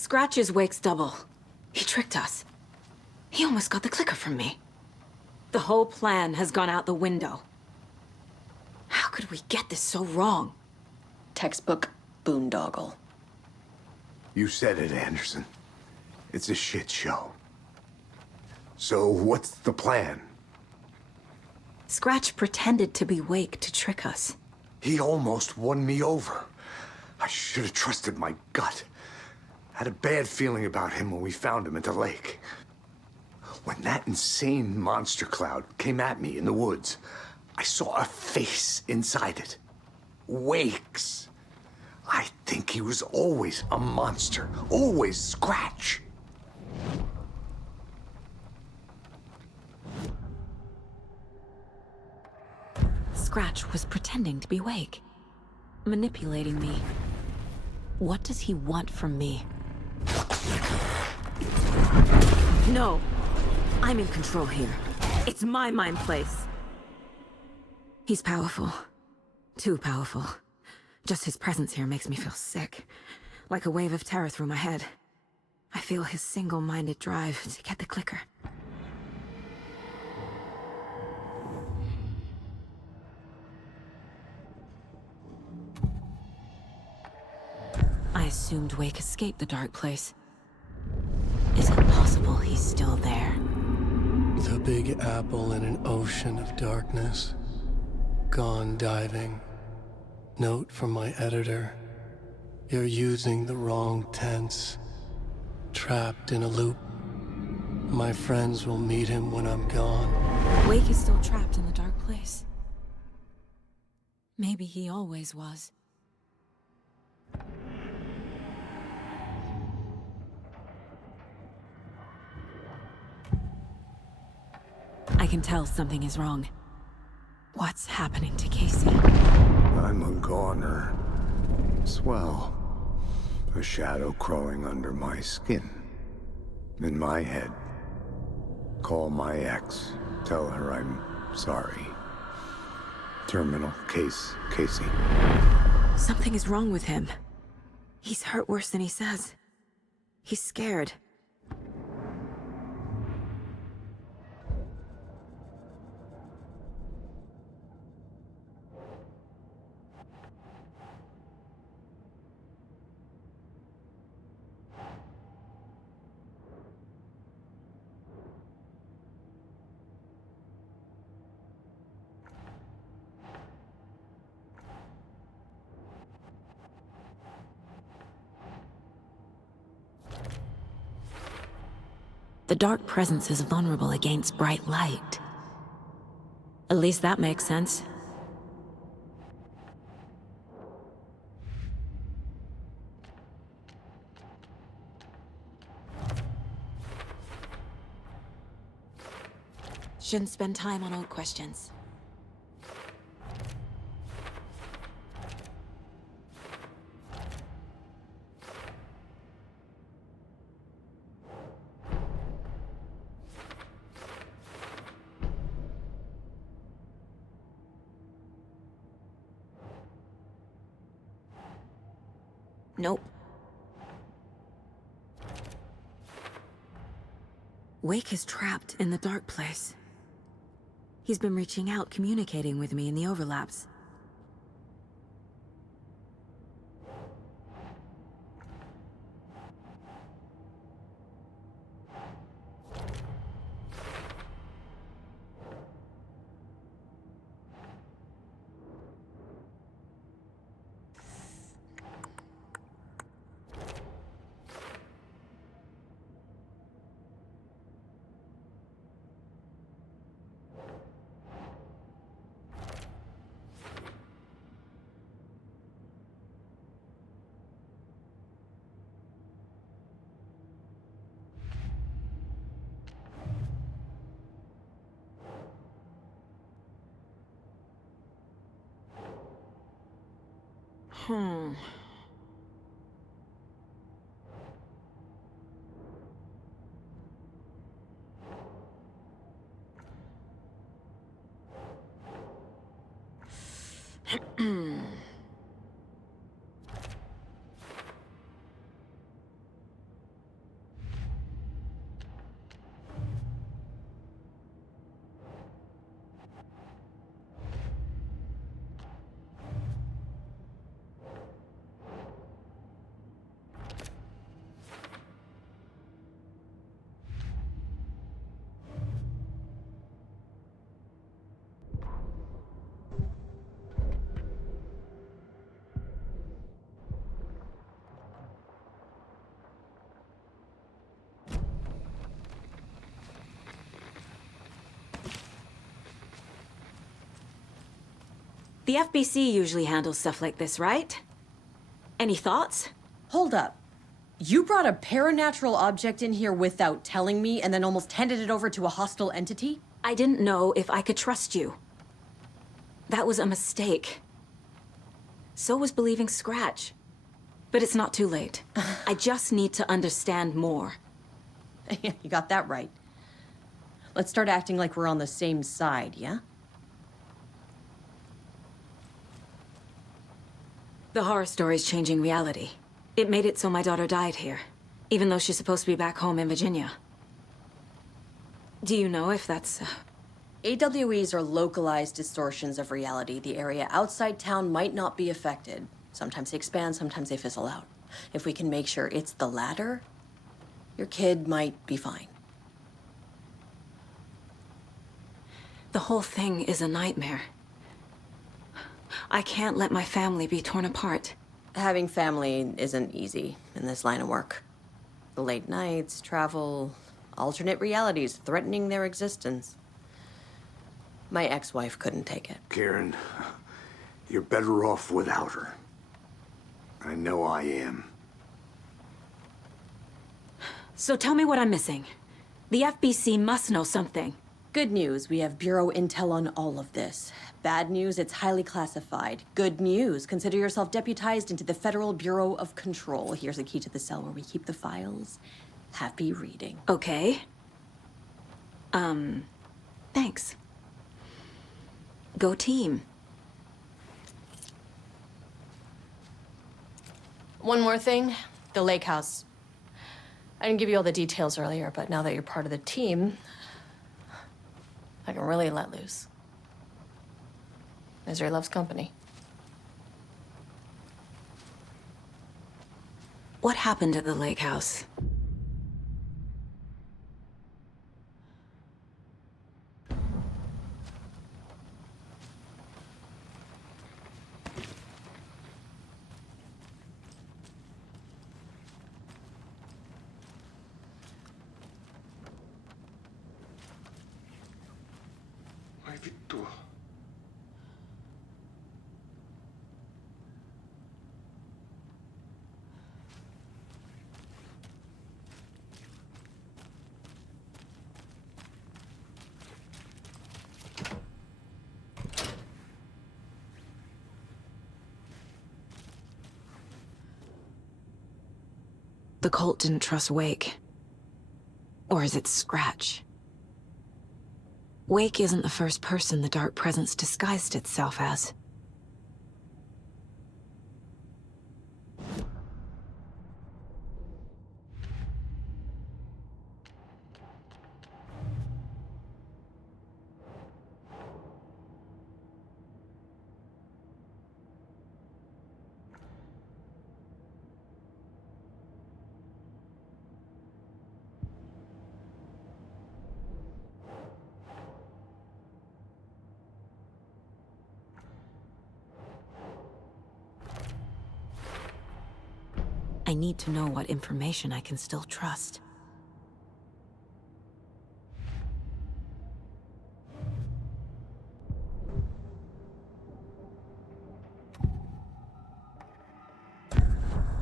Scratches Wake's double. He tricked us. He almost got the clicker from me. The whole plan has gone out the window. How could we get this so wrong? Textbook boondoggle. You said it, Anderson. It's a shit show. So what's the plan? Scratch pretended to be Wake to trick us. He almost won me over. I should have trusted my gut. Had a bad feeling about him when we found him at the lake. When that insane monster cloud came at me in the woods, I saw a face inside it. Wake's. I think he was always a monster. Always Scratch. Scratch was pretending to be Wake. Manipulating me. What does he want from me? No! I'm in control here. It's my mind place. He's powerful. Too powerful. Just his presence here makes me feel sick. Like a wave of terror through my head. I feel his single-minded drive to get the clicker. I assumed Wake escaped the dark place. Is it possible he's still there? The Big Apple in an ocean of darkness. Gone diving. Note from my editor. You're using the wrong tense. Trapped in a loop. My friends will meet him when I'm gone. Wake is still trapped in the dark place. Maybe he always was. I can tell something is wrong. What's happening to Casey? I'm a goner. Swell. A shadow crawling under my skin. In my head. Call my ex. Tell her I'm sorry. Terminal case, Casey. Something is wrong with him. He's hurt worse than he says. He's scared. The dark presence is vulnerable against bright light. At least that makes sense. Shouldn't spend time on old questions. Nope. Wake is trapped in the dark place. He's been reaching out, communicating with me in the overlaps. Hmm. The FBC usually handles stuff like this, right? Any thoughts? Hold up. You brought a paranatural object in here without telling me and then almost handed it over to a hostile entity? I didn't know if I could trust you. That was a mistake. So was believing Scratch. But it's not too late. I just need to understand more. You got that right. Let's start acting like we're on the same side, yeah? The horror story's changing reality. It made it so my daughter died here, even though she's supposed to be back home in Virginia. Do you know if that's... AWEs are localized distortions of reality. The area outside town might not be affected. Sometimes they expand, sometimes they fizzle out. If we can make sure it's the latter, your kid might be fine. The whole thing is a nightmare. I can't let my family be torn apart. Having family isn't easy in this line of work. The late nights, travel, alternate realities threatening their existence. My ex-wife couldn't take it. Kieran, you're better off without her. I know I am. So tell me what I'm missing. The FBC must know something. Good news, we have Bureau intel on all of this. Bad news, it's highly classified. Good news, consider yourself deputized into the Federal Bureau of Control. Here's a key to the cell where we keep the files. Happy reading. Okay. Thanks. Go team. One more thing, the lake house. I didn't give you all the details earlier, but now that you're part of the team, I can really let loose. Misery loves company. What happened at the lake house? Ai vittu. The cult didn't trust Wake. Or is it Scratch? Wake isn't the first person the Dark Presence disguised itself as. I need to know what information I can still trust.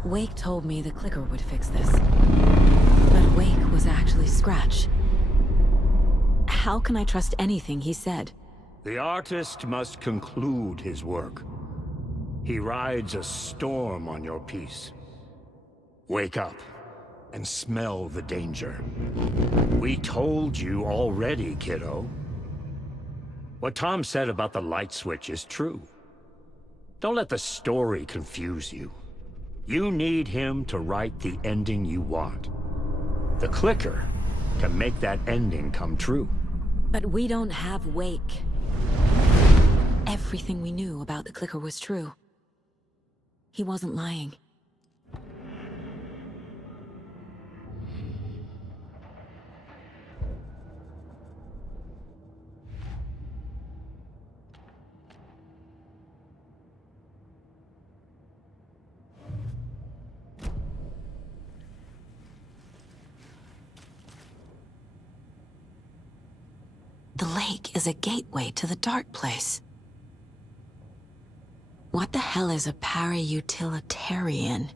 Wake told me the clicker would fix this. But Wake was actually Scratch. How can I trust anything he said? The artist must conclude his work. He rides a storm on your piece. Wake up and smell the danger. We told you already, kiddo. What Tom said about the light switch is true. Don't let the story confuse you. You need him to write the ending you want. The clicker can make that ending come true. But we don't have Wake. Everything we knew about the clicker was true. He wasn't lying. The lake is a gateway to the dark place. What the hell is a para-utilitarian?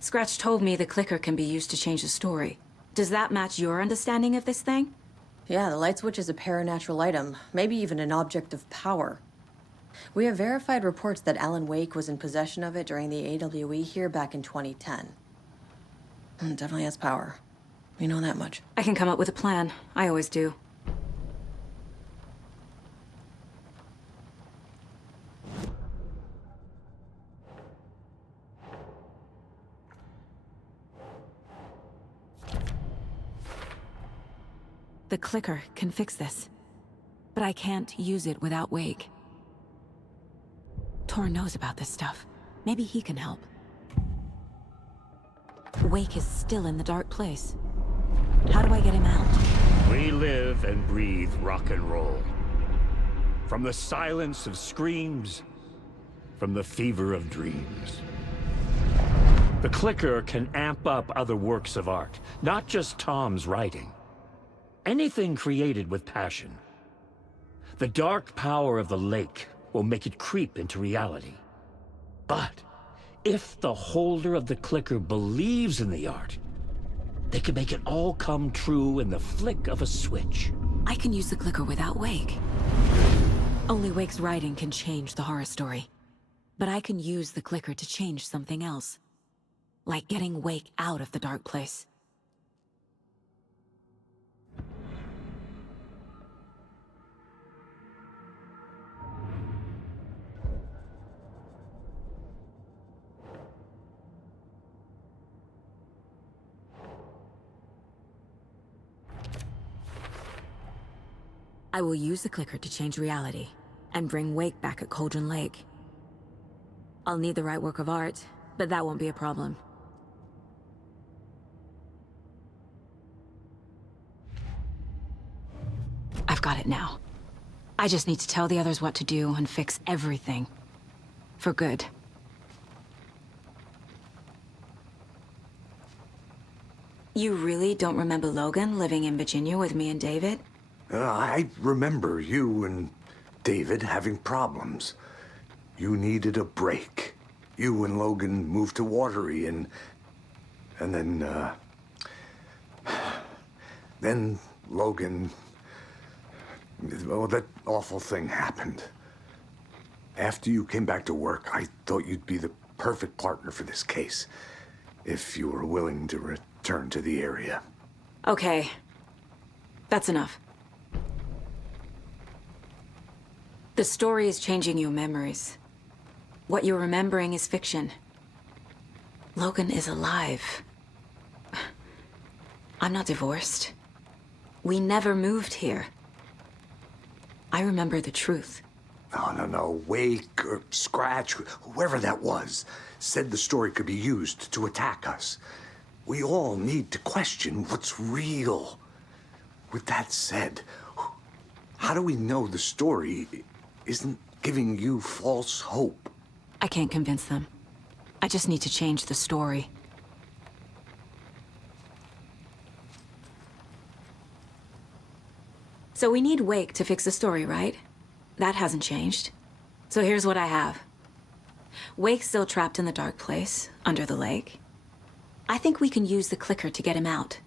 Scratch told me the clicker can be used to change the story. Does that match your understanding of this thing? Yeah, the light switch is a paranatural item, maybe even an object of power. We have verified reports that Alan Wake was in possession of it during the AWE here back in 2010. It definitely has power. We know that much. I can come up with a plan. I always do. The clicker can fix this. But I can't use it without Wake. Tor knows about this stuff. Maybe he can help. Wake is still in the dark place. How do I get him out? We live and breathe rock and roll. From the silence of screams, from the fever of dreams. The clicker can amp up other works of art, not just Tom's writing. Anything created with passion. The dark power of the lake will make it creep into reality. But if the holder of the clicker believes in the art, they can make it all come true in the flick of a switch. I can use the clicker without Wake. Only Wake's writing can change the horror story. But I can use the clicker to change something else. Like getting Wake out of the dark place. I will use the clicker to change reality, and bring Wake back at Cauldron Lake. I'll need the right work of art, but that won't be a problem. I've got it now. I just need to tell the others what to do and fix everything. For good. You really don't remember Logan living in Virginia with me and David? I remember you and David having problems. You needed a break. You and Logan moved to Watery and then Logan, well, that awful thing happened. After you came back to work, I thought you'd be the perfect partner for this case, if you were willing to return to the area. Okay. That's enough. The story is changing your memories. What you're remembering is fiction. Logan is alive. I'm not divorced. We never moved here. I remember the truth. No. Wake or Scratch, whoever that was, said the story could be used to attack us. We all need to question what's real. With that said, how do we know the story isn't giving you false hope? I can't convince them. I just need to change the story. So we need Wake to fix the story, right? That hasn't changed. So here's what I have. Wake's still trapped in the dark place, under the lake. I think we can use the clicker to get him out.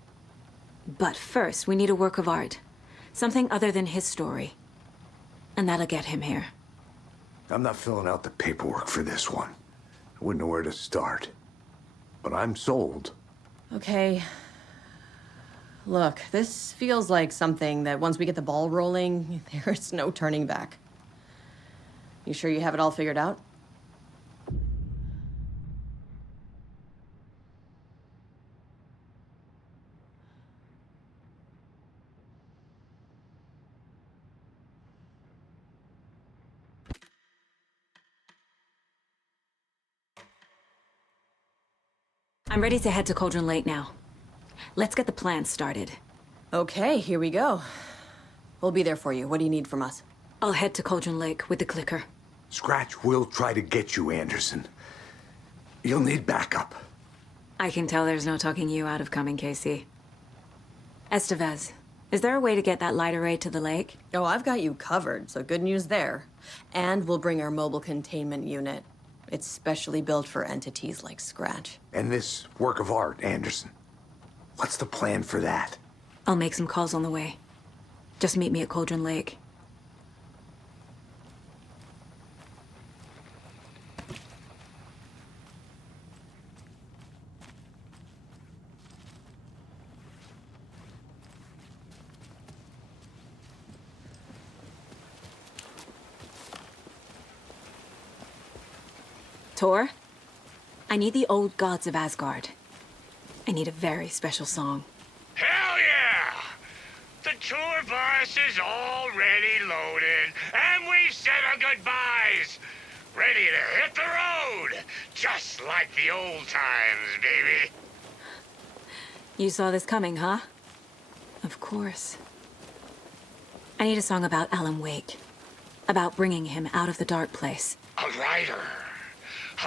But first, we need a work of art. Something other than his story. And that'll get him here. I'm not filling out the paperwork for this one. I wouldn't know where to start. But I'm sold. Okay. Look, this feels like something that once we get the ball rolling, there's no turning back. You sure you have it all figured out? I'm ready to head to Cauldron Lake now. Let's get the plan started. Okay, here we go. We'll be there for you. What do you need from us? I'll head to Cauldron Lake with the clicker. Scratch will try to get you, Anderson. You'll need backup. I can tell there's no talking you out of coming, Casey. Estevez, is there a way to get that light array to the lake? Oh, I've got you covered, so good news there. And we'll bring our mobile containment unit. It's specially built for entities like Scratch. And this work of art, Anderson. What's the plan for that? I'll make some calls on the way. Just meet me at Cauldron Lake. Tor, I need the old gods of Asgard. I need a very special song. Hell yeah! The tour bus is already loaded, and we've said our goodbyes. Ready to hit the road, just like the old times, baby. You saw this coming, huh? Of course. I need a song about Alan Wake. About bringing him out of the dark place. A rider.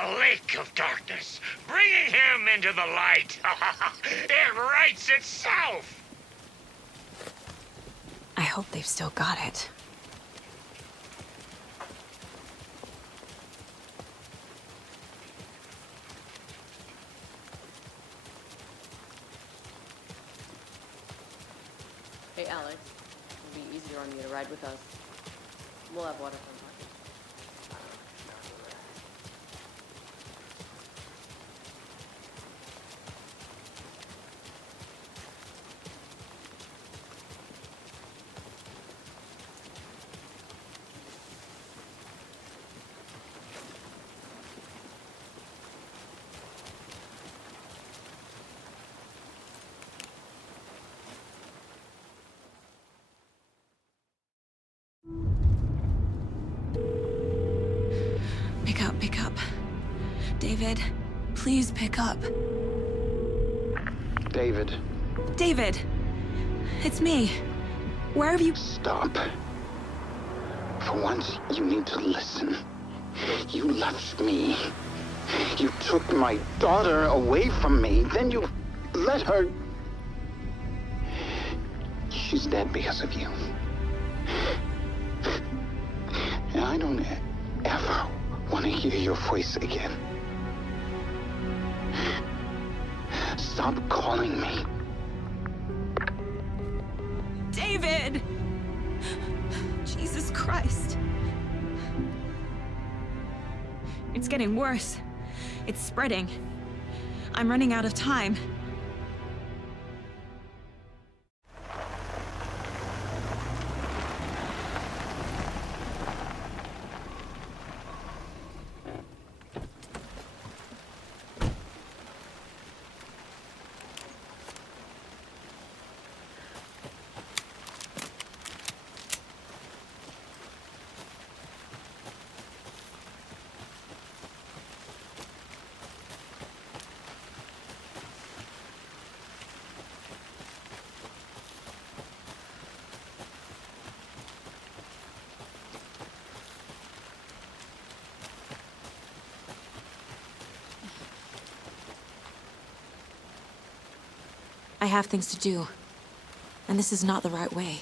A lake of darkness, bringing him into the light. It writes itself. I hope they've still got it. Hey, Alex. It'll be easier on you to ride with us. We'll have water from her. Pick up. David, please pick up. David, David! It's me. Where have you... stop. For once, you need to listen. You left me. You took my daughter away from me. Then you let her... She's dead because of you. And I don't ever want to hear your voice again. Stop calling me. David! Jesus Christ. It's getting worse. It's spreading. I'm running out of time. I have things to do, and this is not the right way.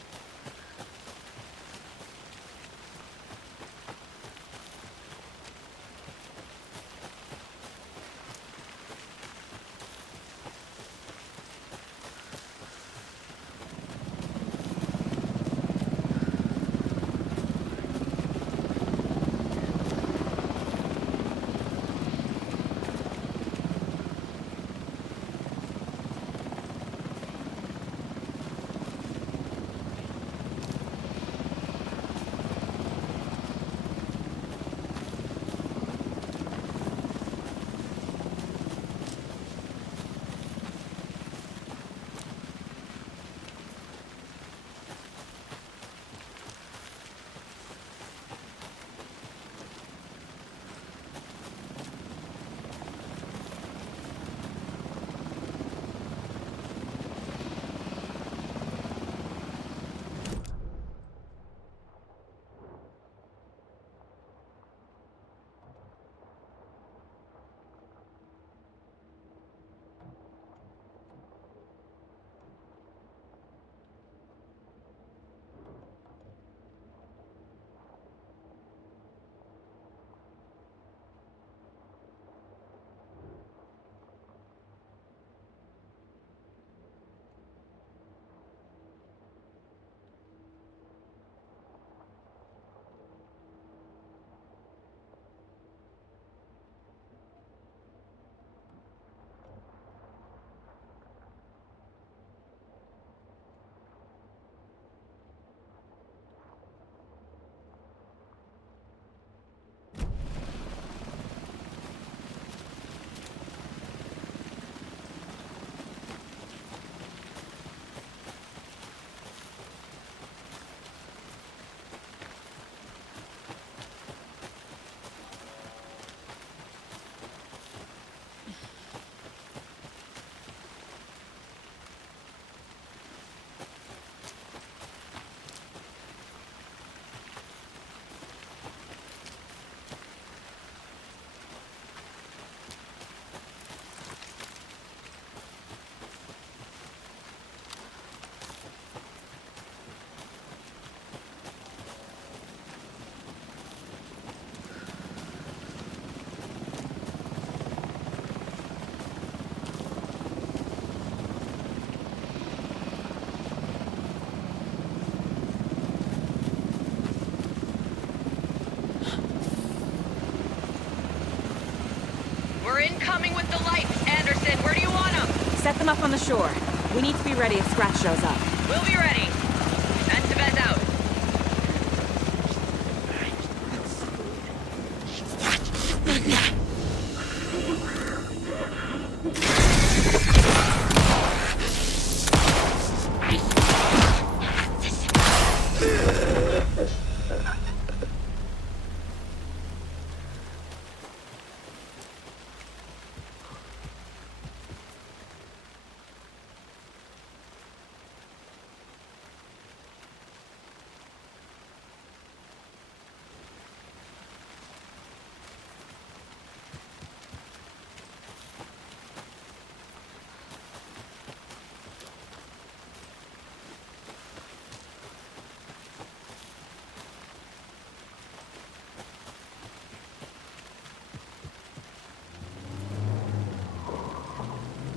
Set them up on the shore. We need to be ready if Scratch shows up. We'll be ready. Vent to vent out.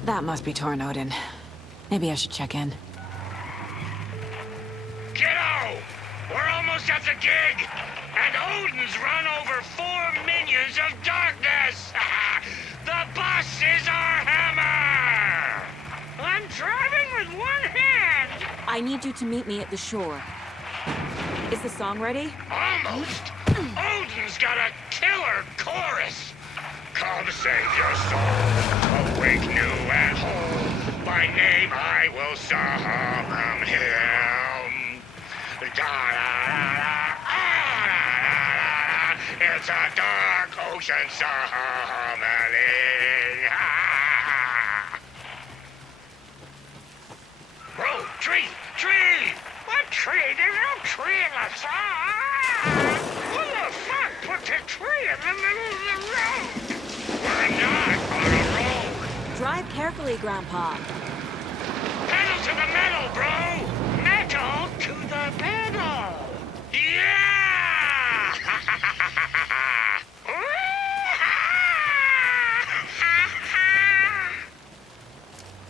That must be Torn Odin. Maybe I should check in. Kiddo! We're almost at the gig! And Odin's run over 4 minions of darkness! The bus is our hammer! I'm driving with one hand! I need you to meet me at the shore. Is the song ready? Almost! Odin's got a killer chorus! Come save your soul, awake new and whole. By name I will summon him. Da-da-da-da, it's a dark ocean summoning. Bro, tree! Tree! What tree? There's no tree in the sun! Who the fuck put the tree in the middle of the road? We're not on a road! Drive carefully, Grandpa. Pedal to the metal, bro! Metal to the pedal! Yeah!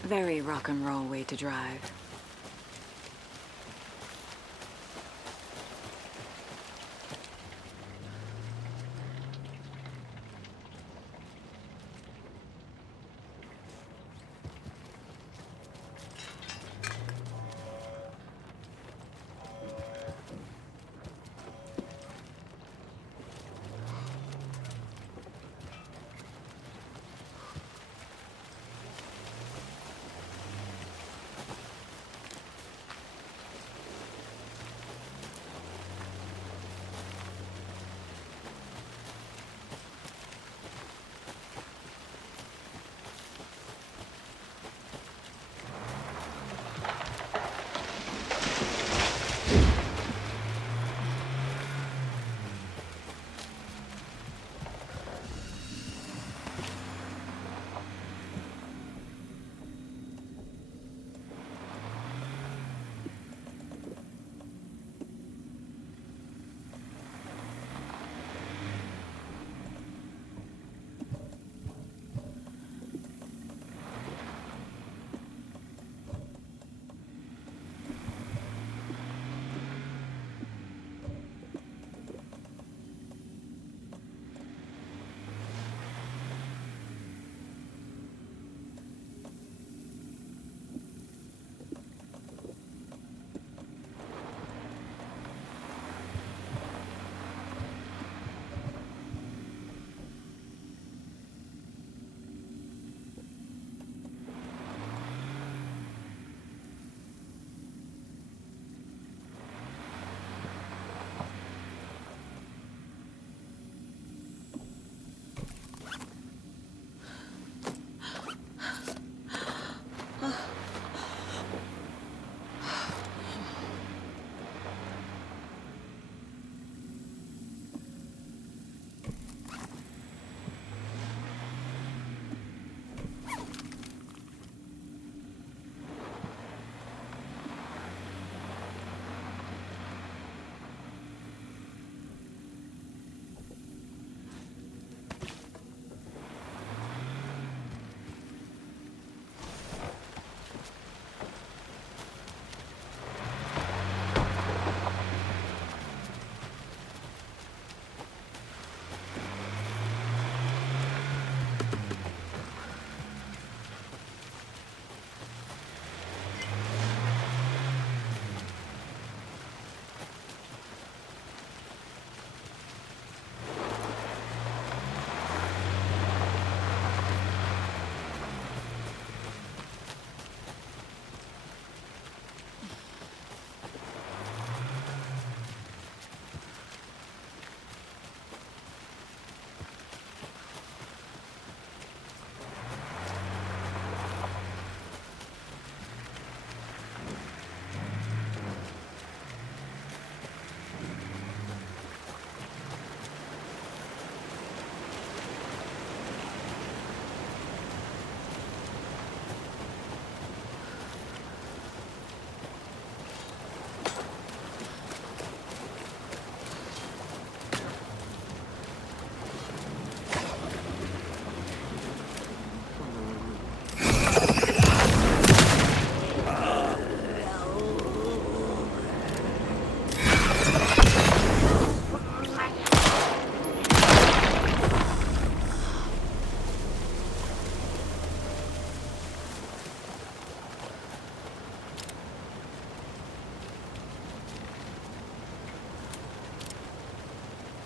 Very rock and roll way to drive.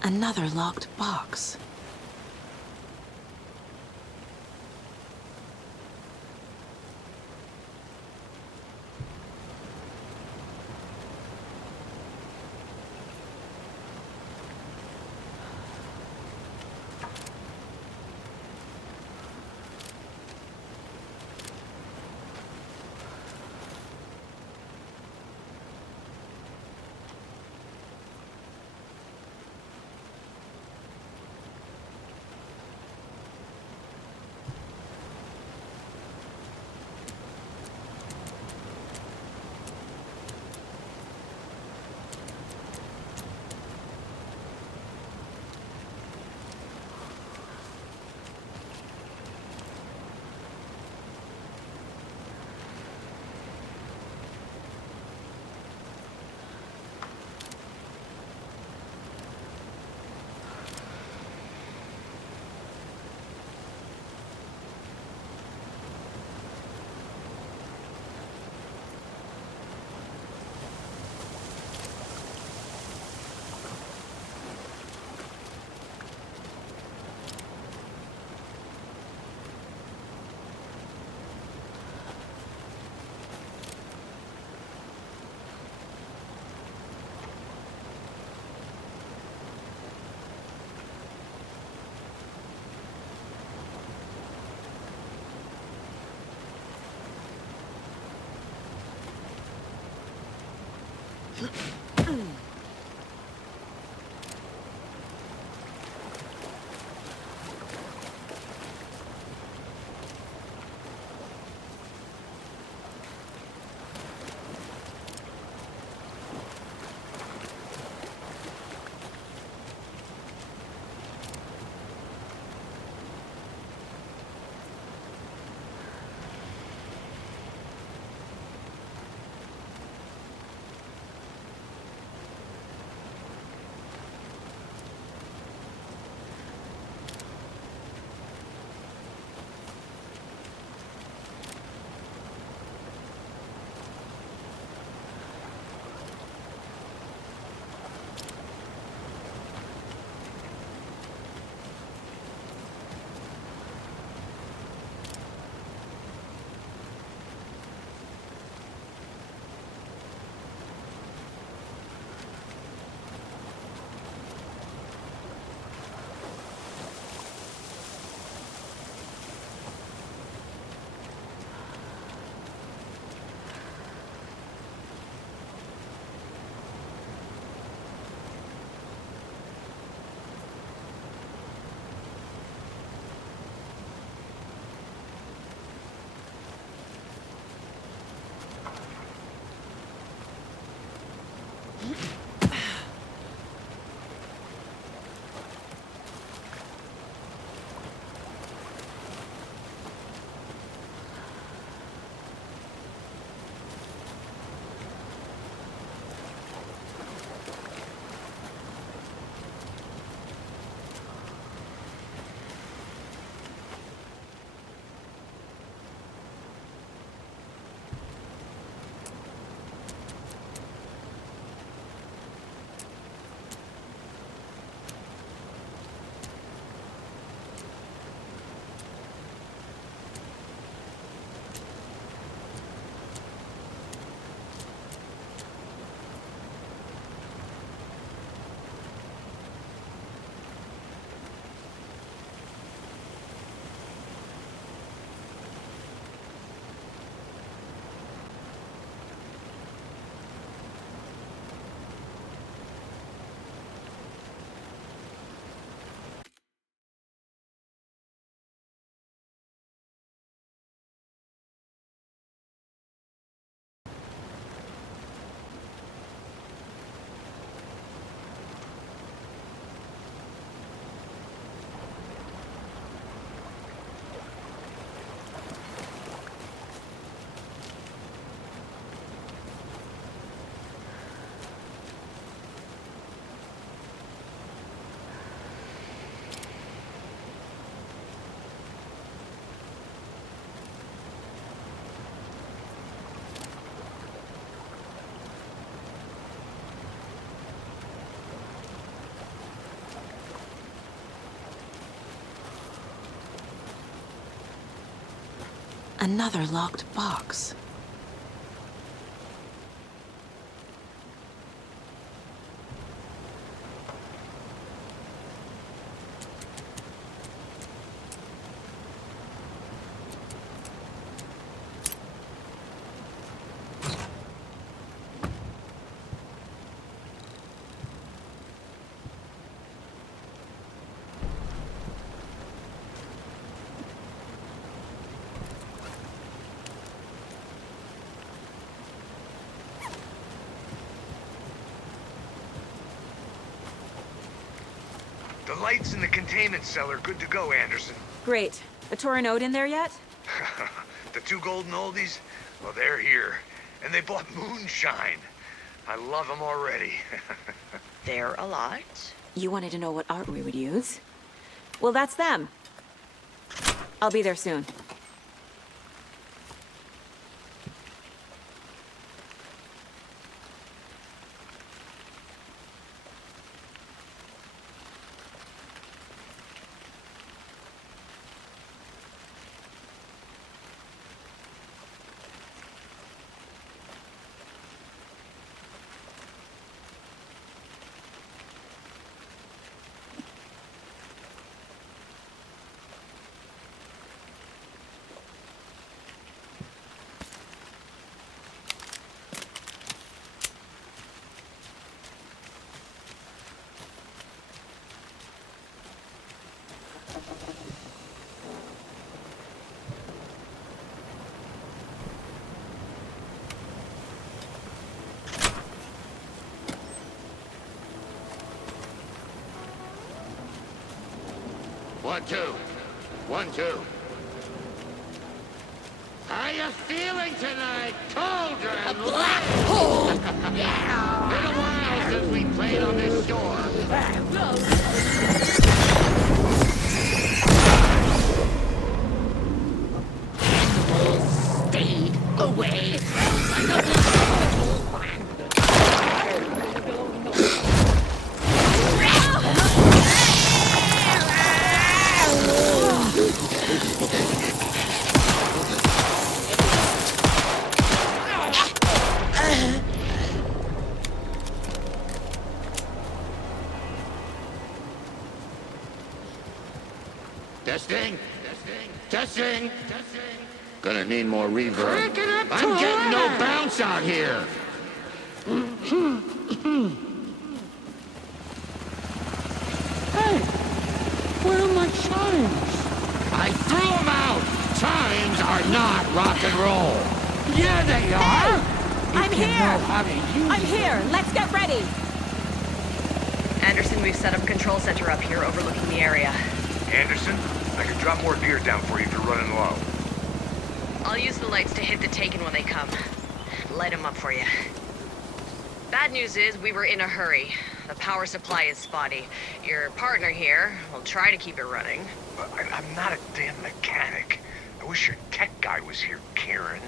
Another locked box. Another locked box. The lights in the containment cellar good to go, Anderson. Great. A Torin Ode in there yet? The two golden oldies? Well, they're here. And they bought moonshine. I love them already. They're a lot. You wanted to know what art we would use? Well, that's them. I'll be there soon. One, two. 1, 2. How you feeling tonight, Cauldron? A black hole! Yeah! Been a while since we played on this shore. Stay away from the Testing. Testing. Gonna need more reverb. I'm getting no bounce out here. Hey, where are my chimes? I threw them out. Chimes are not rock and roll. Yeah, they are. I'm You here. know how to use I'm them. here. Let's get ready. Anderson, we've set up control center up here overlooking the area. Anderson, I can drop more gear down for you if you're running low. I'll use the lights to hit the Taken when they come. Light them up for you. Bad news is we were in a hurry. The power supply is spotty. Your partner here will try to keep it running. I'm not a damn mechanic. I wish your tech guy was here, Karen.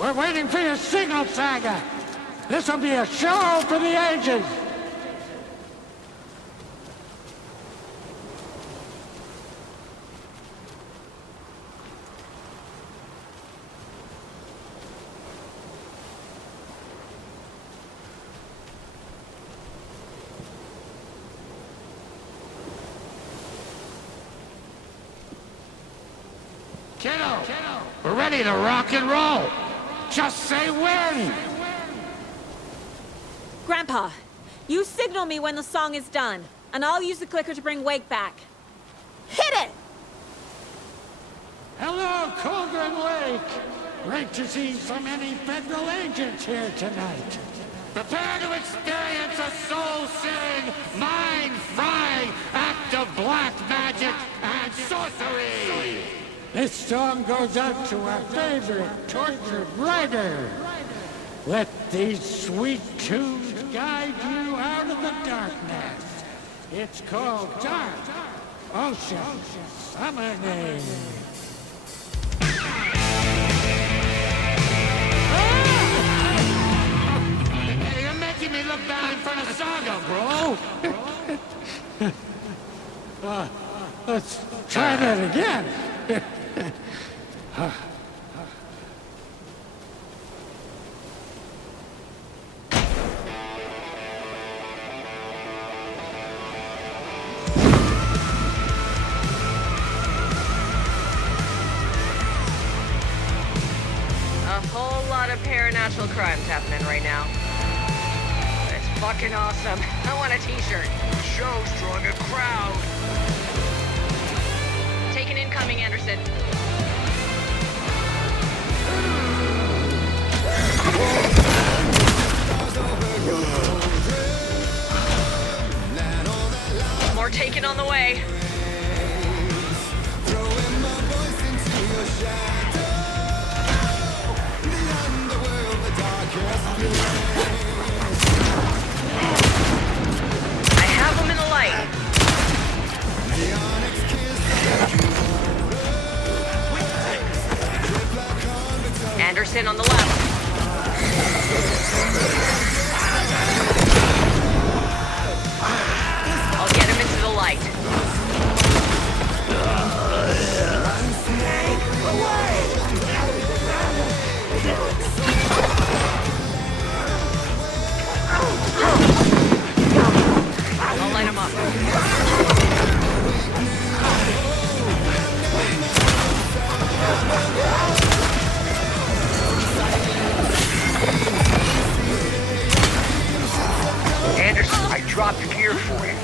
We're waiting for your signal, Saga. This'll be a show for the ages. Kiddo, we're ready to rock and roll. Just say when. Grandpa, you signal me when the song is done, and I'll use the clicker to bring Wake back. Hit it! Hello, Cauldron Lake. Great to see so many federal agents here tonight. Prepare to experience a soul-searing, mind-frying act of black magic and sorcery. This song goes out to our favorite tortured writer. Let these sweet tunes guide you out of the darkness. It's called Dark Ocean Summoning. You're making down in front of Saga, bro! Let's try that again. A whole lot of paranatural crimes happening right now. It's fucking awesome. I want a t-shirt. The show's drawing a crowd. Take an incoming, Anderson. More taken on the way. I have them in the light. Anderson on the left. I'll get him into the light. I'll light him up. Anderson, I dropped gear for you.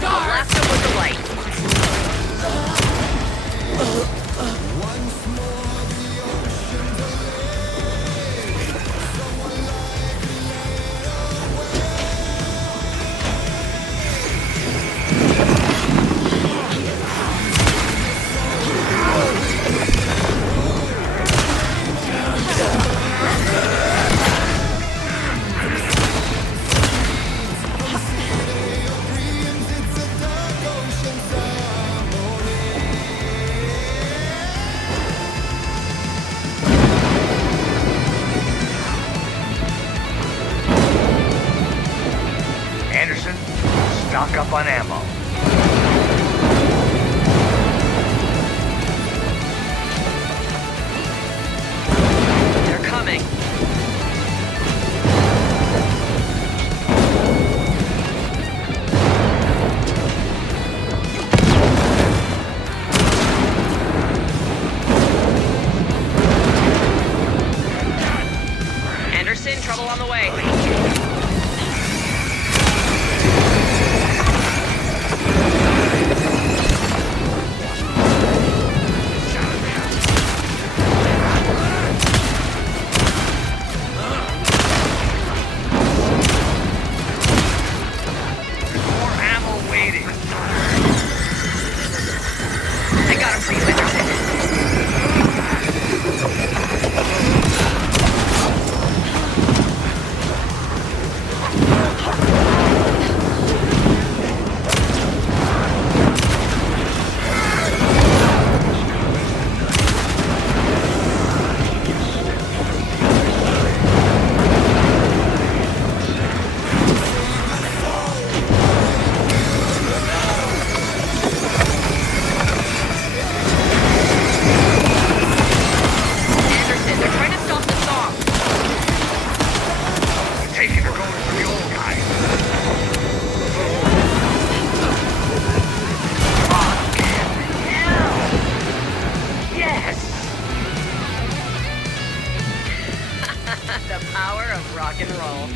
Blast him with the light. Anderson, stock up on ammo. They're coming. Anderson, trouble on the way. More ammo waiting. I got him for you, Anderson. Anderson, they're trying to stop the song. Taking her going for the old guy. Yes! The power of rock and roll.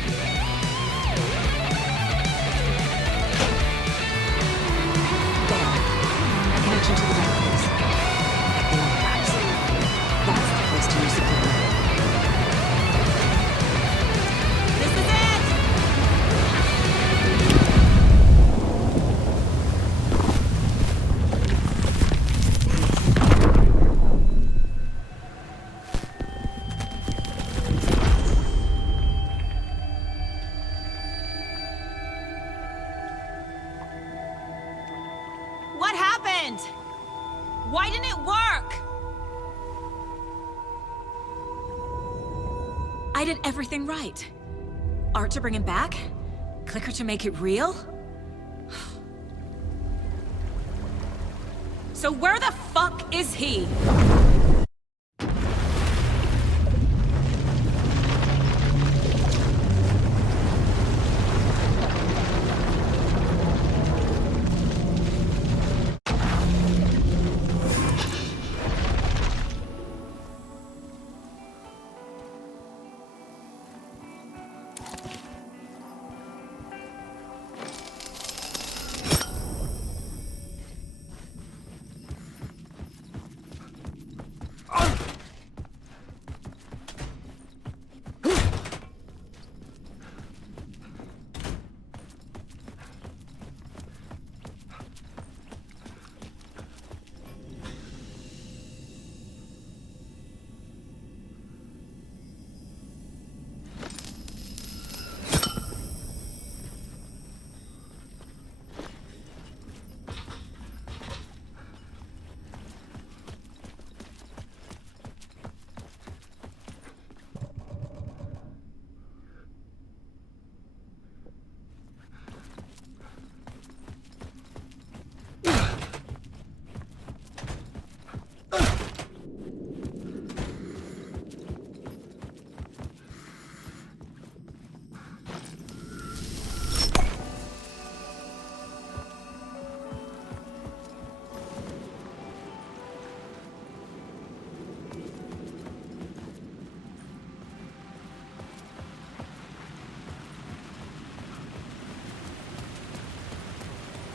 Why didn't everything right? Art to bring him back? Clicker to make it real? So where the fuck is he?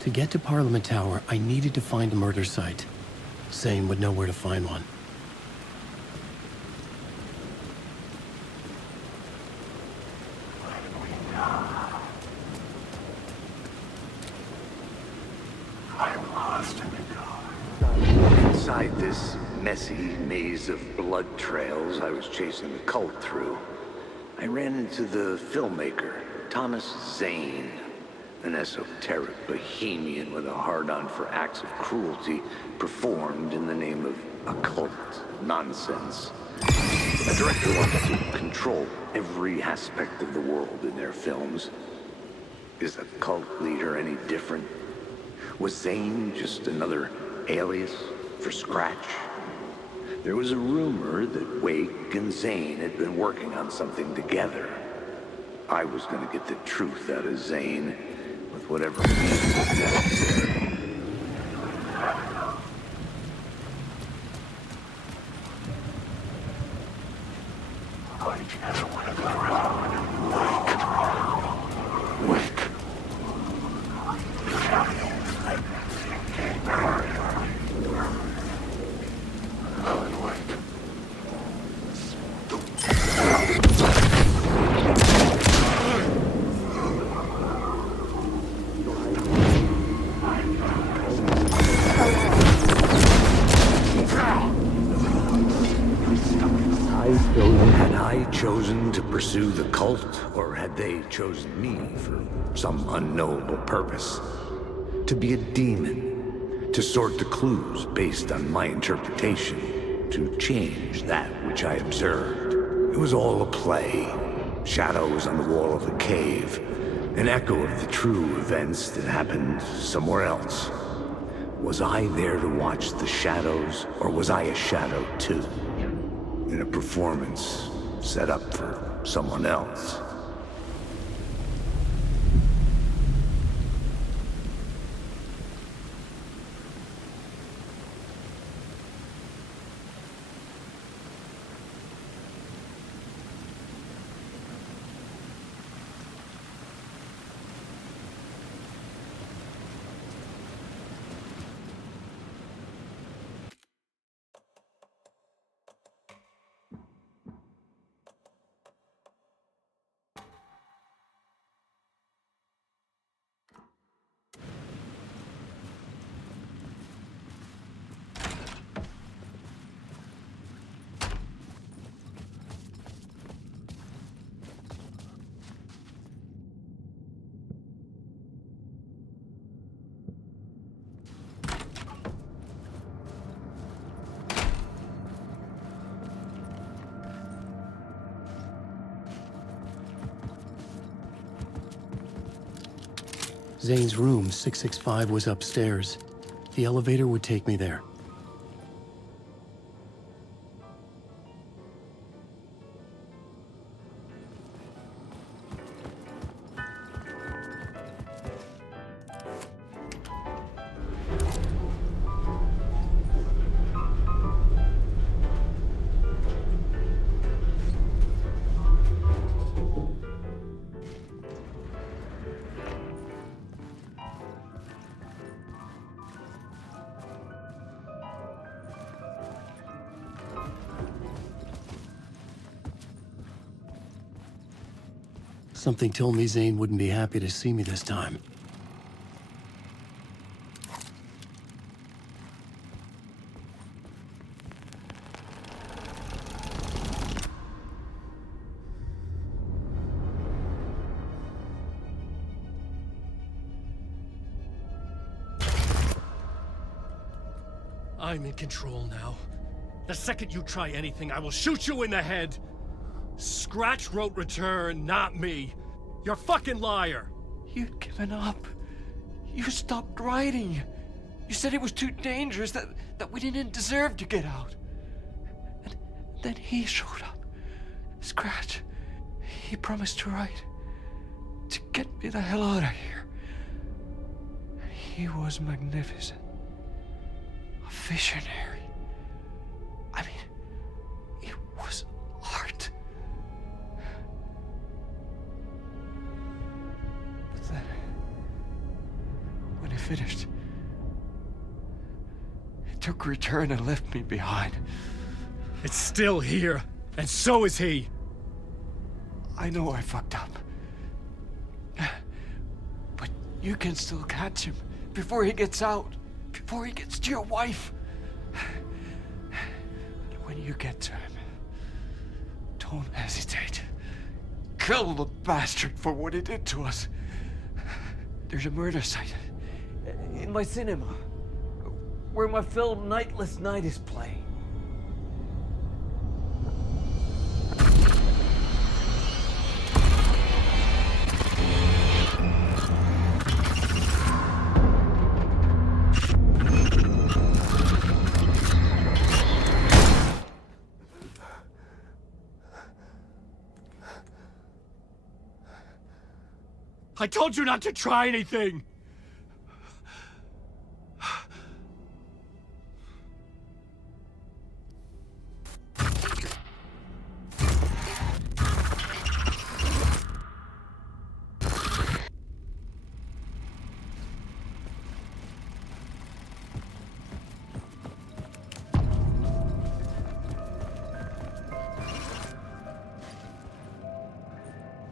To get to Parliament Tower, I needed to find a murder site. Zane would know where to find one. Inside this messy maze of blood trails I was chasing the cult through, I ran into the filmmaker, Thomas Zane, an esoteric bohemian with a hard-on for acts of cruelty performed in the name of occult nonsense. A director wants to control every aspect of the world in their films. Is a cult leader any different? Was Zane just another alias for Scratch? There was a rumor that Wake and Zane had been working on something together. I was going to get the truth out of Zane with whatever means was necessary. Had I chosen to pursue the cult, or had they chosen me for some unknowable purpose? To be a demon, to sort the clues based on my interpretation, to change that which I observed. It was all a play. Shadows on the wall of a cave, an echo of the true events that happened somewhere else. Was I there to watch the shadows, or was I a shadow too? In a performance set up for someone else. Zane's room, 665, was upstairs. The elevator would take me there. Something told me Zane wouldn't be happy to see me this time. I'm in control now. The second you try anything, I will shoot you in the head! Scratch wrote return, not me. You're a fucking liar. You'd given up. You stopped writing. You said it was too dangerous, that we didn't deserve to get out. And then he showed up. Scratch. He promised to write. To get me the hell out of here. He was magnificent. A visionary. I mean, it was art. But then, when he finished, he took return and left me behind. It's still here, and so is he. I know I fucked up. But you can still catch him before he gets out, before he gets to your wife. And when you get to him, don't hesitate. Kill the bastard for what he did to us. There's a murder site in my cinema where my film Nightless Night is playing. I told you not to try anything!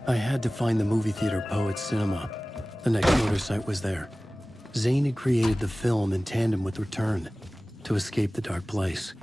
I had to find the movie theater Poets Cinema. The next murder site was there. Zane had created the film in tandem with Return to escape the dark place.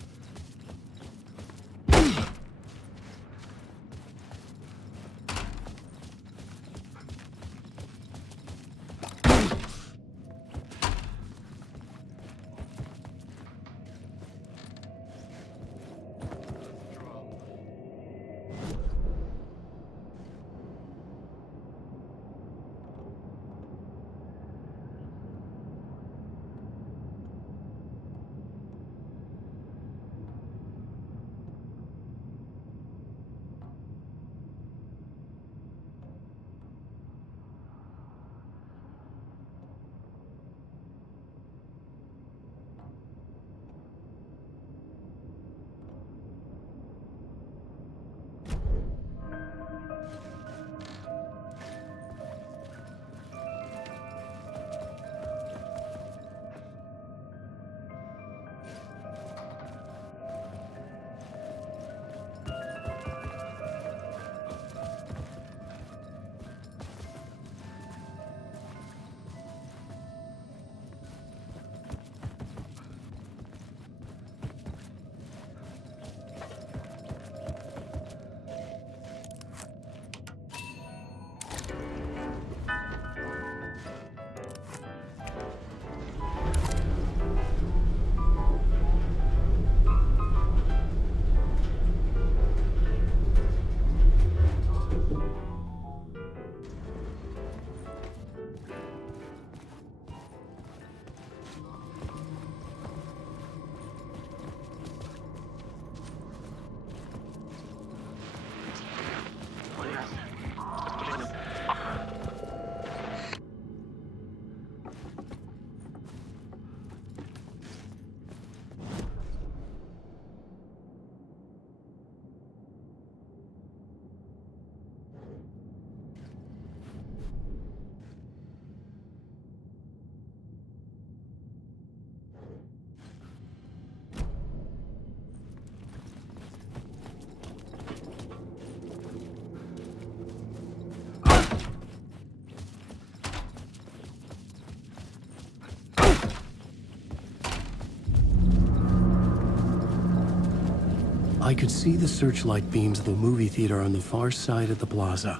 I could see the searchlight beams of the movie theater on the far side of the plaza.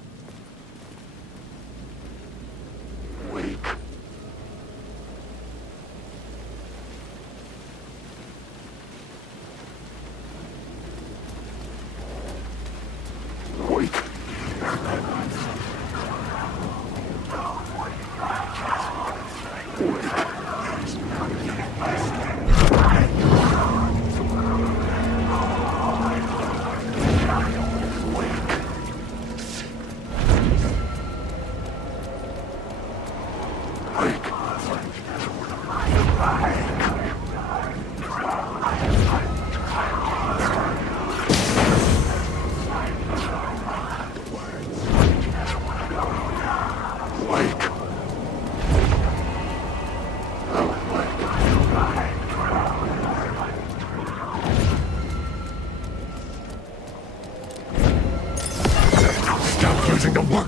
Wake. Wake. Using the work.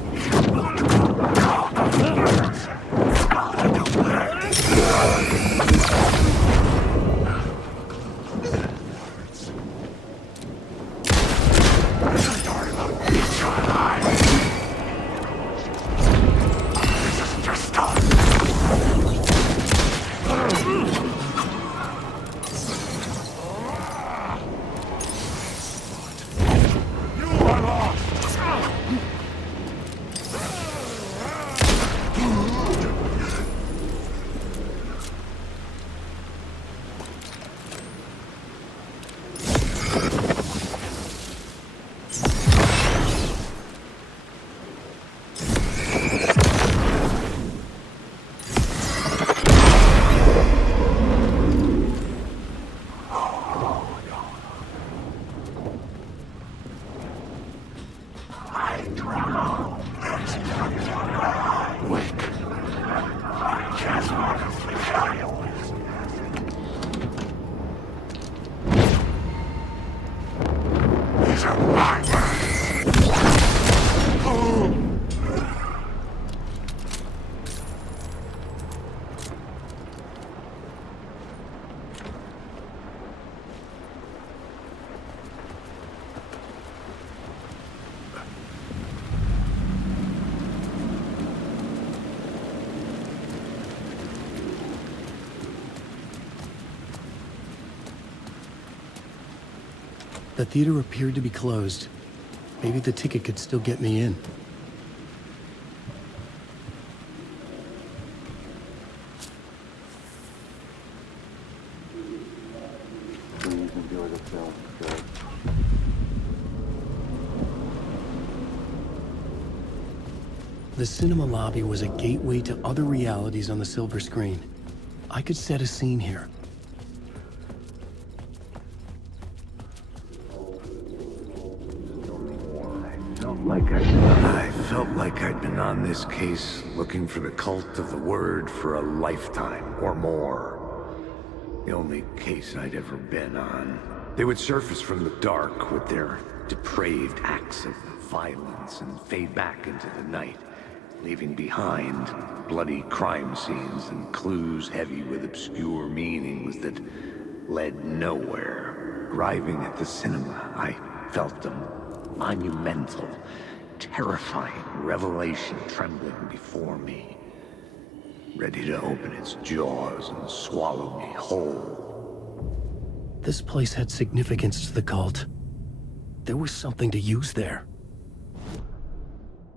The theater appeared to be closed. Maybe the ticket could still get me in. Please enjoy the film, sir. The cinema lobby was a gateway to other realities on the silver screen. I could set a scene here. I felt like I'd been on this case looking for the cult of the word for a lifetime or more. The only case I'd ever been on. They would surface from the dark with their depraved acts of violence and fade back into the night, leaving behind bloody crime scenes and clues heavy with obscure meanings that led nowhere. Arriving at the cinema, I felt a monumental, terrifying revelation trembling before me, ready to open its jaws and swallow me whole. This place had significance to the cult. There was something to use there.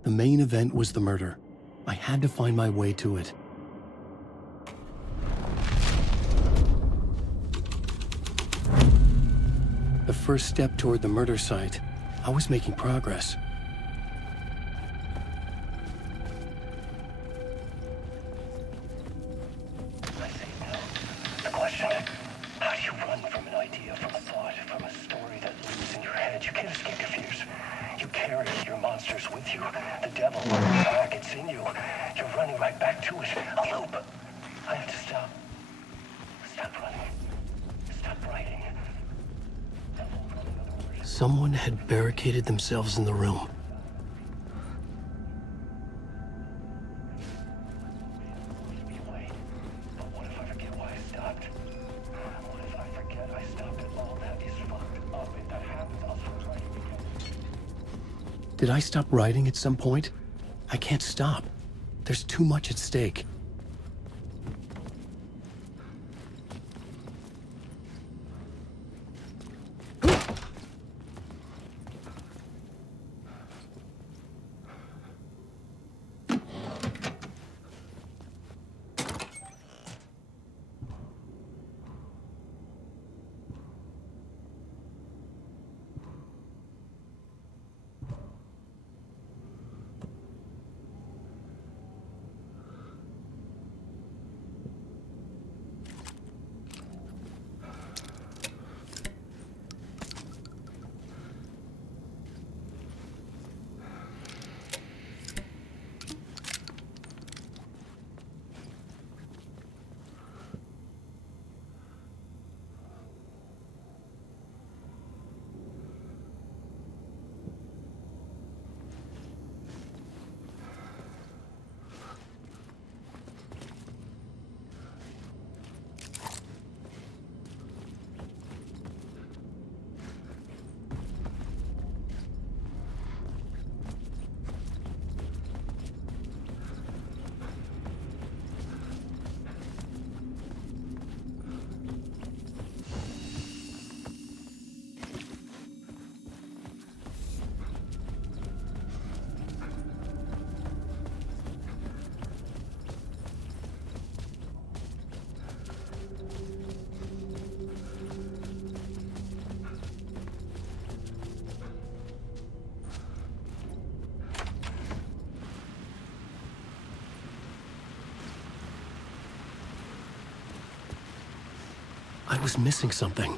The main event was the murder. I had to find my way to it. The first step toward the murder site. I was making progress. I say no. The question, how do you run from an idea, from a thought, from a story that lives in your head? You can't escape your fears. You carry your monsters with you. The devil, back, it's in you. You're running right back to it. A loop. I have to stop. Stop running. Stop writing. Someone had barricaded themselves in the room. But what if I forget why I stopped? What if I forget I stopped it all? That is fucked up. If that happens, Did I stop writing at some point? I can't stop. There's too much at stake. I was missing something.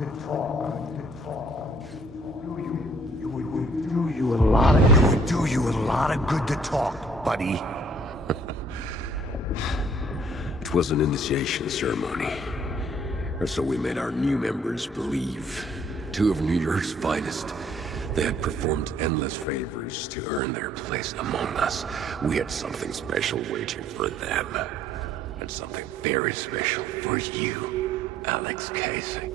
Do you a lot of good to talk, buddy. It was an initiation ceremony. Or so we made our new members believe. Two of New York's finest. They had performed endless favors to earn their place among us. We had something special waiting for them. And something very special for you, Alex Casey.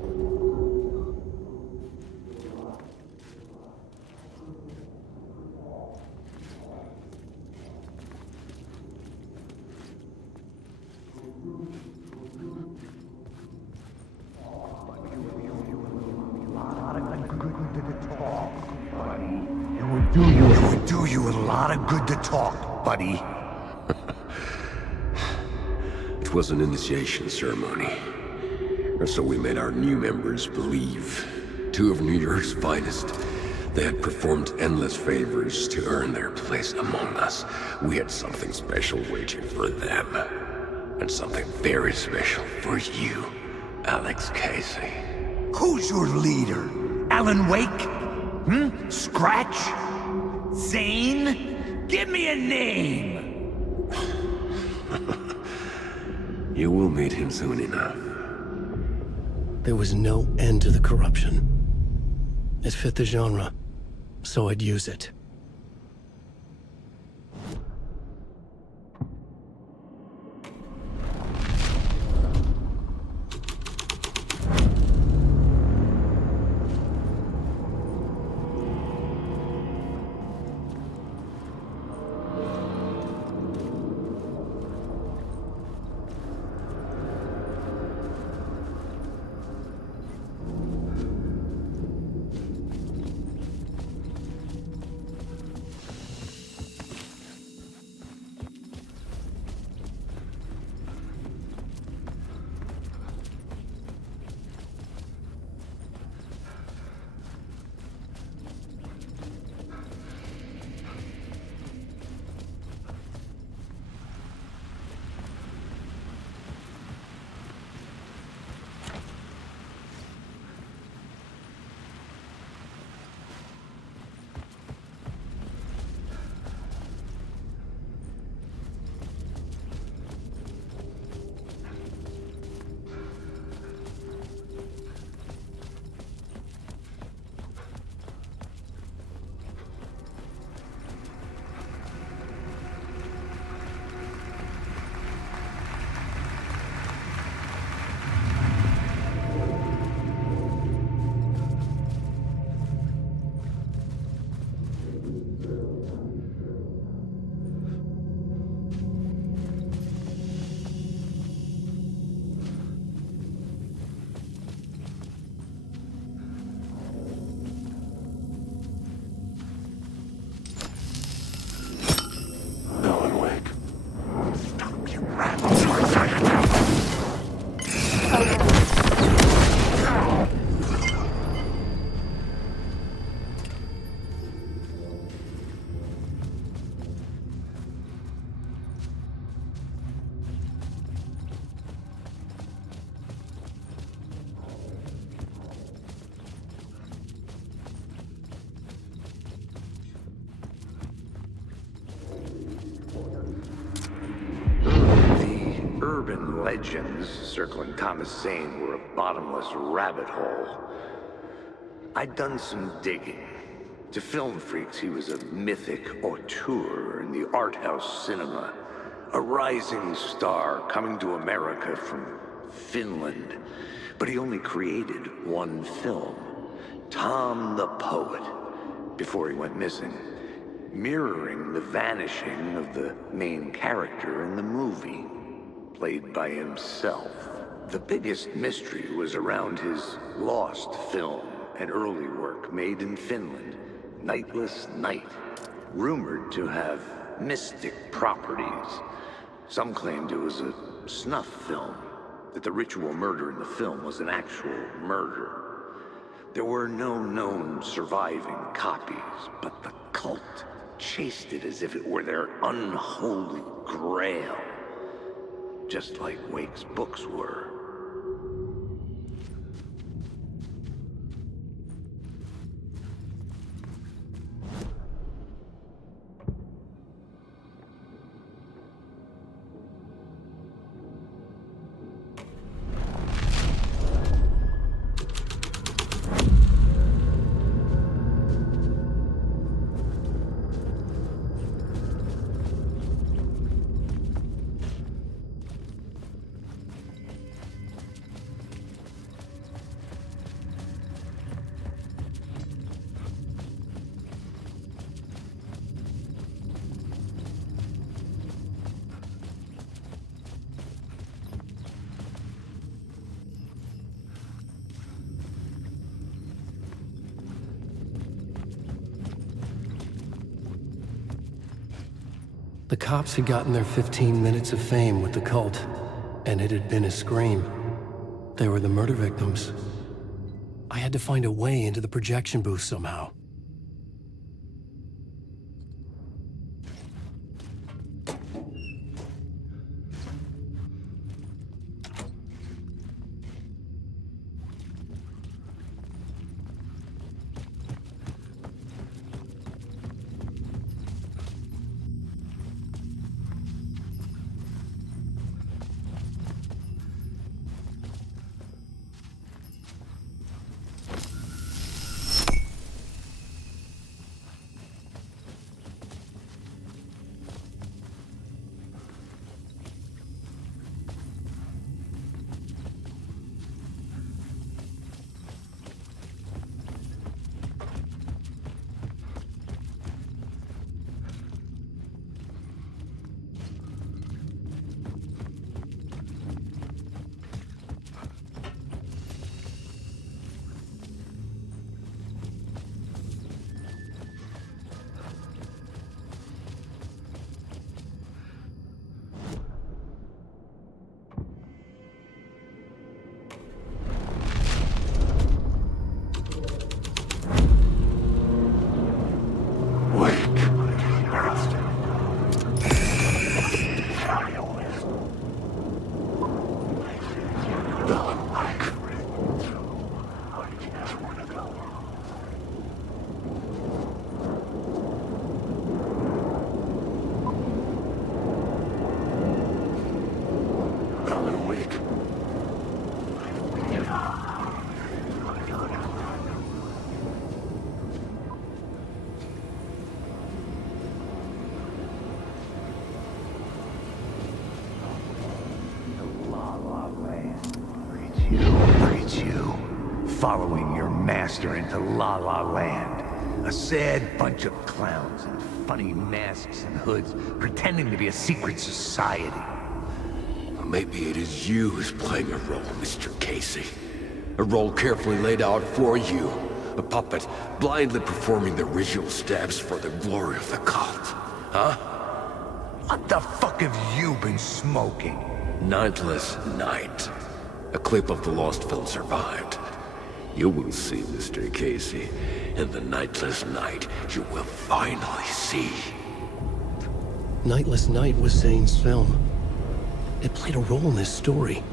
Do you a lot of good to talk, buddy. It was an initiation ceremony. Or so we made our new members believe. Two of New York's finest. They had performed endless favors to earn their place among us. We had something special waiting for them. And something very special for you, Alex Casey. Who's your leader? Alan Wake? Scratch? Zane? Give me a name! You will meet him soon enough. There was no end to the corruption. It fit the genre, so I'd use it. Urban legends circling Thomas Zane were a bottomless rabbit hole. I'd done some digging. To film freaks, he was a mythic auteur in the art house cinema. A rising star coming to America from Finland. But he only created one film, Tom the Poet, before he went missing, mirroring the vanishing of the main character in the movie, played by himself. The biggest mystery was around his lost film, an early work made in Finland, Nightless Night, rumored to have mystic properties. Some claimed it was a snuff film, that the ritual murder in the film was an actual murder. There were no known surviving copies, but the cult chased it as if it were their unholy grail. Just like Wake's books were. The cops had gotten their 15 minutes of fame with the cult, and it had been a scream. They were the murder victims. I had to find a way into the projection booth somehow. Following your master into La La Land. A sad bunch of clowns in funny masks and hoods, pretending to be a secret society. Maybe it is you who's playing a role, Mr. Casey. A role carefully laid out for you. A puppet, blindly performing the ritual steps for the glory of the cult. Huh? What the fuck have you been smoking? Nightless Night. A clip of the lost film survived. You will see, Mr. Casey. In the Nightless Night, you will finally see. Nightless Night was Zane's film. It played a role in this story.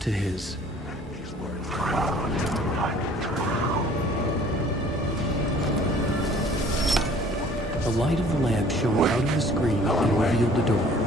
To his. The light of the lamp shone out of the screen and revealed the door.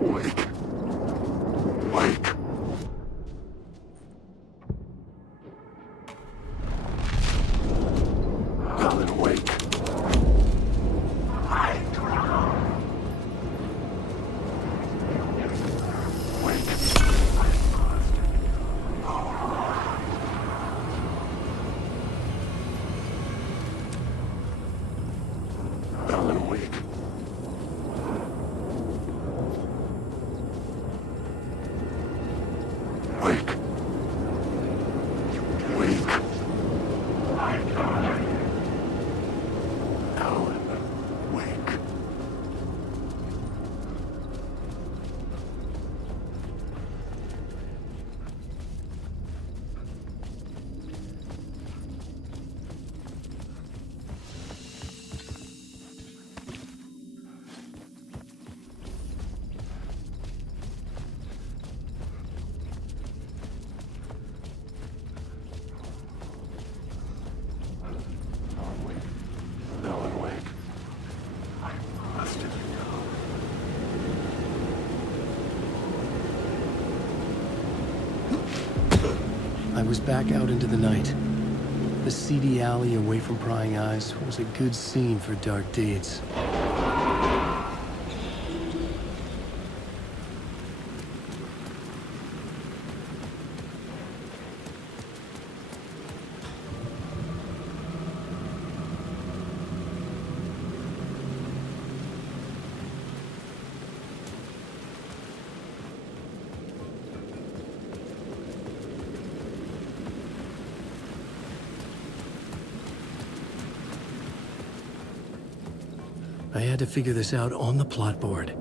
Wake. Wake. Alan, wake. Alan, wake. Wake. Wake. Alan, wake. Alan, wake. I busted you down. I was back out into the night. The seedy alley away from prying eyes was a good scene for dark deeds. I had to figure this out on the plot board.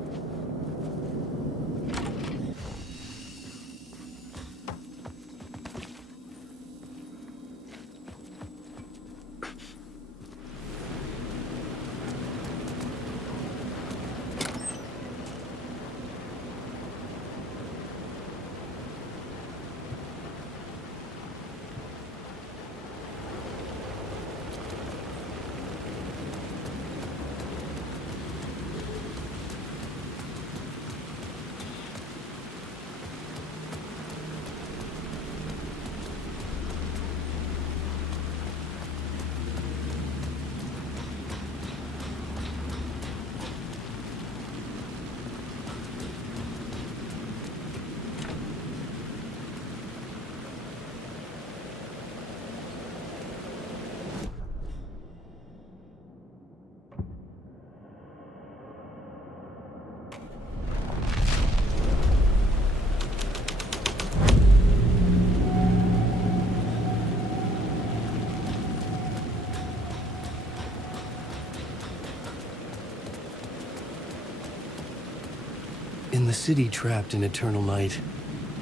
In the city trapped in eternal night,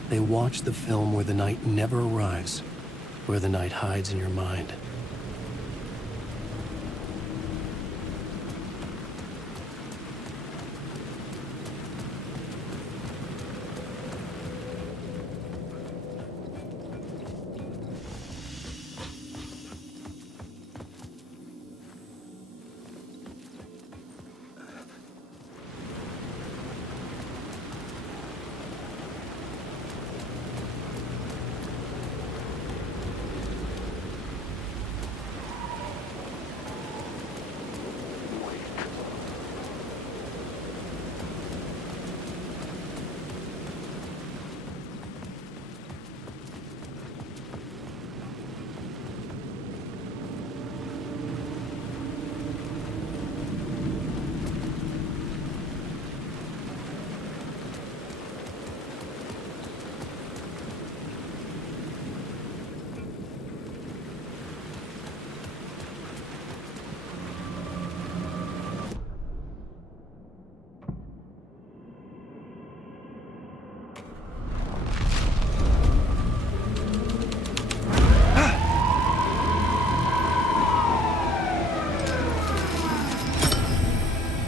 they watch the film where the night never arrives, where the night hides in your mind.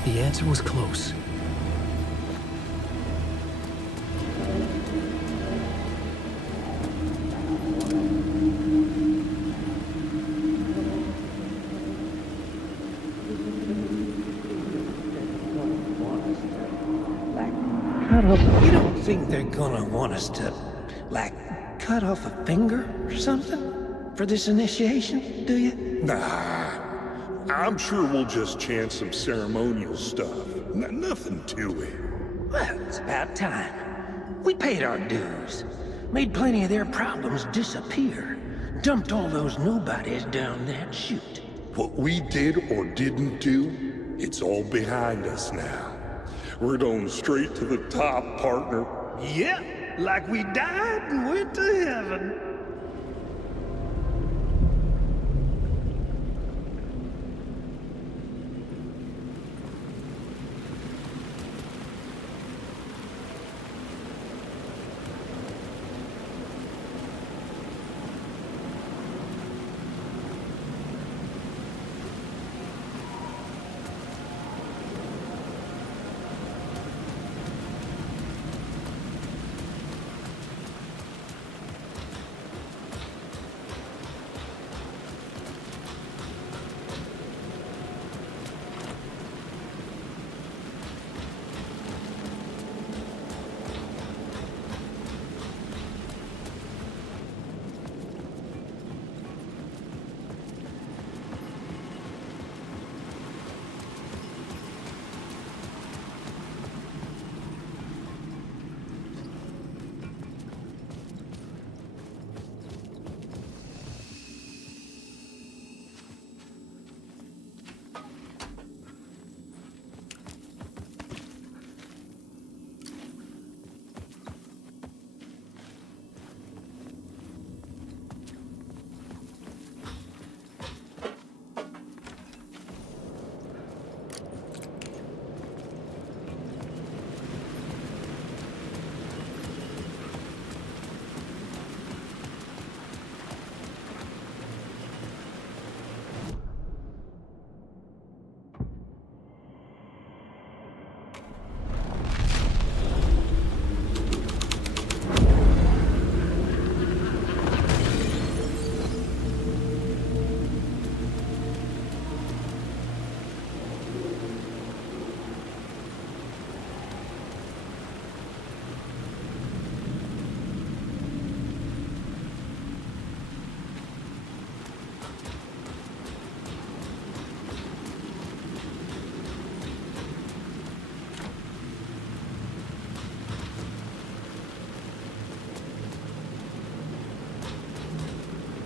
The answer was close. You don't think they're gonna want us to, like, cut off a finger or something for this initiation, do you? Nah, I'm sure we'll just chant some ceremonial stuff. Nothing to it. Well, it's about time. We paid our dues. Made plenty of their problems disappear. Dumped all those nobodies down that chute. What we did or didn't do, it's all behind us now. We're going straight to the top, partner. Yeah, like we died and went to heaven.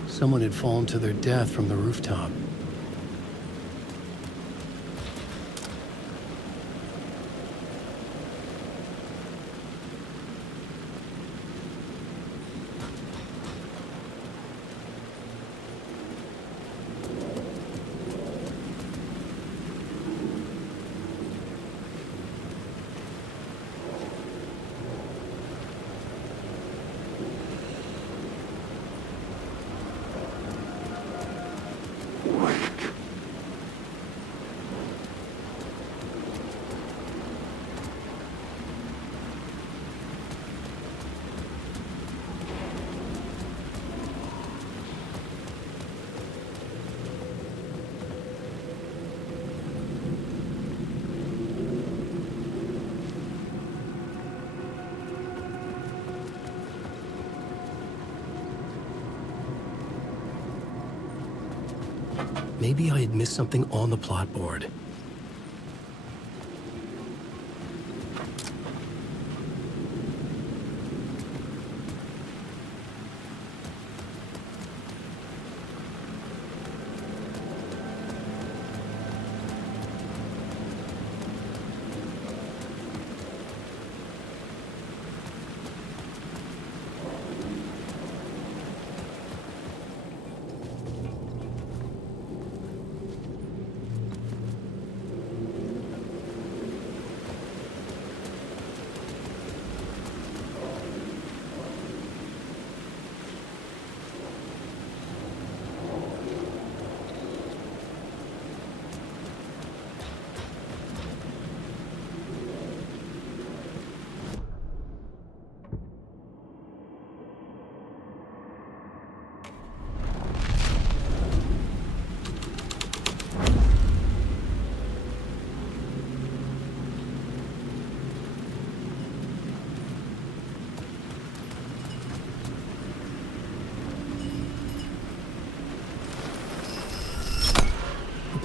Someone had fallen to their death from the rooftop. Maybe I had missed something on the plot board.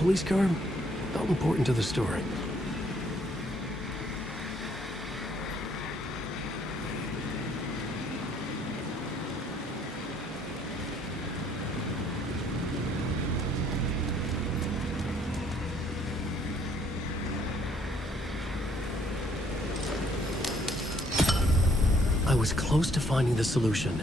police car felt important to the story. I was close to finding the solution.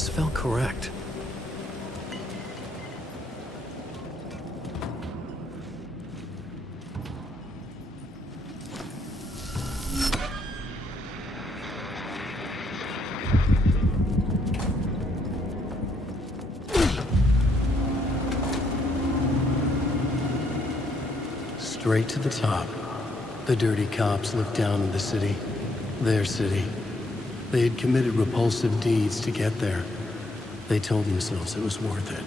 This felt correct. Straight to the top. The dirty cops looked down on the city. Their city. They had committed repulsive deeds to get there. They told themselves it was worth it.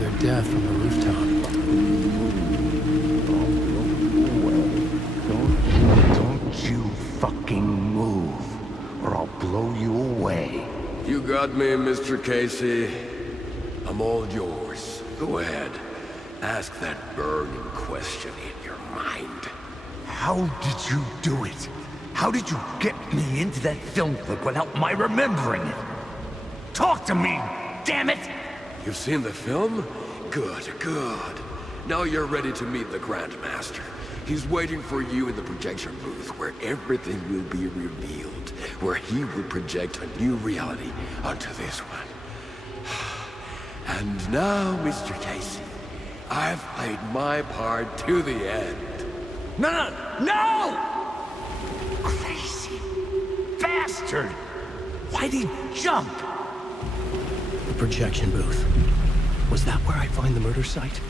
their death from the rooftop. Don't you fucking move, or I'll blow you away. You got me, Mr. Casey. I'm all yours. Go ahead. Ask that burning question in your mind. How did you do it? How did you get me into that film clip without my remembering it? Talk to me, damn it! You've seen the film? Good, good. Now you're ready to meet the Grandmaster. He's waiting for you in the projection booth where everything will be revealed, where he will project a new reality onto this one. And now, Mr. Casey, I've played my part to the end. No! Crazy bastard! Why'd he jump? The projection booth. Was that where I find the murder site?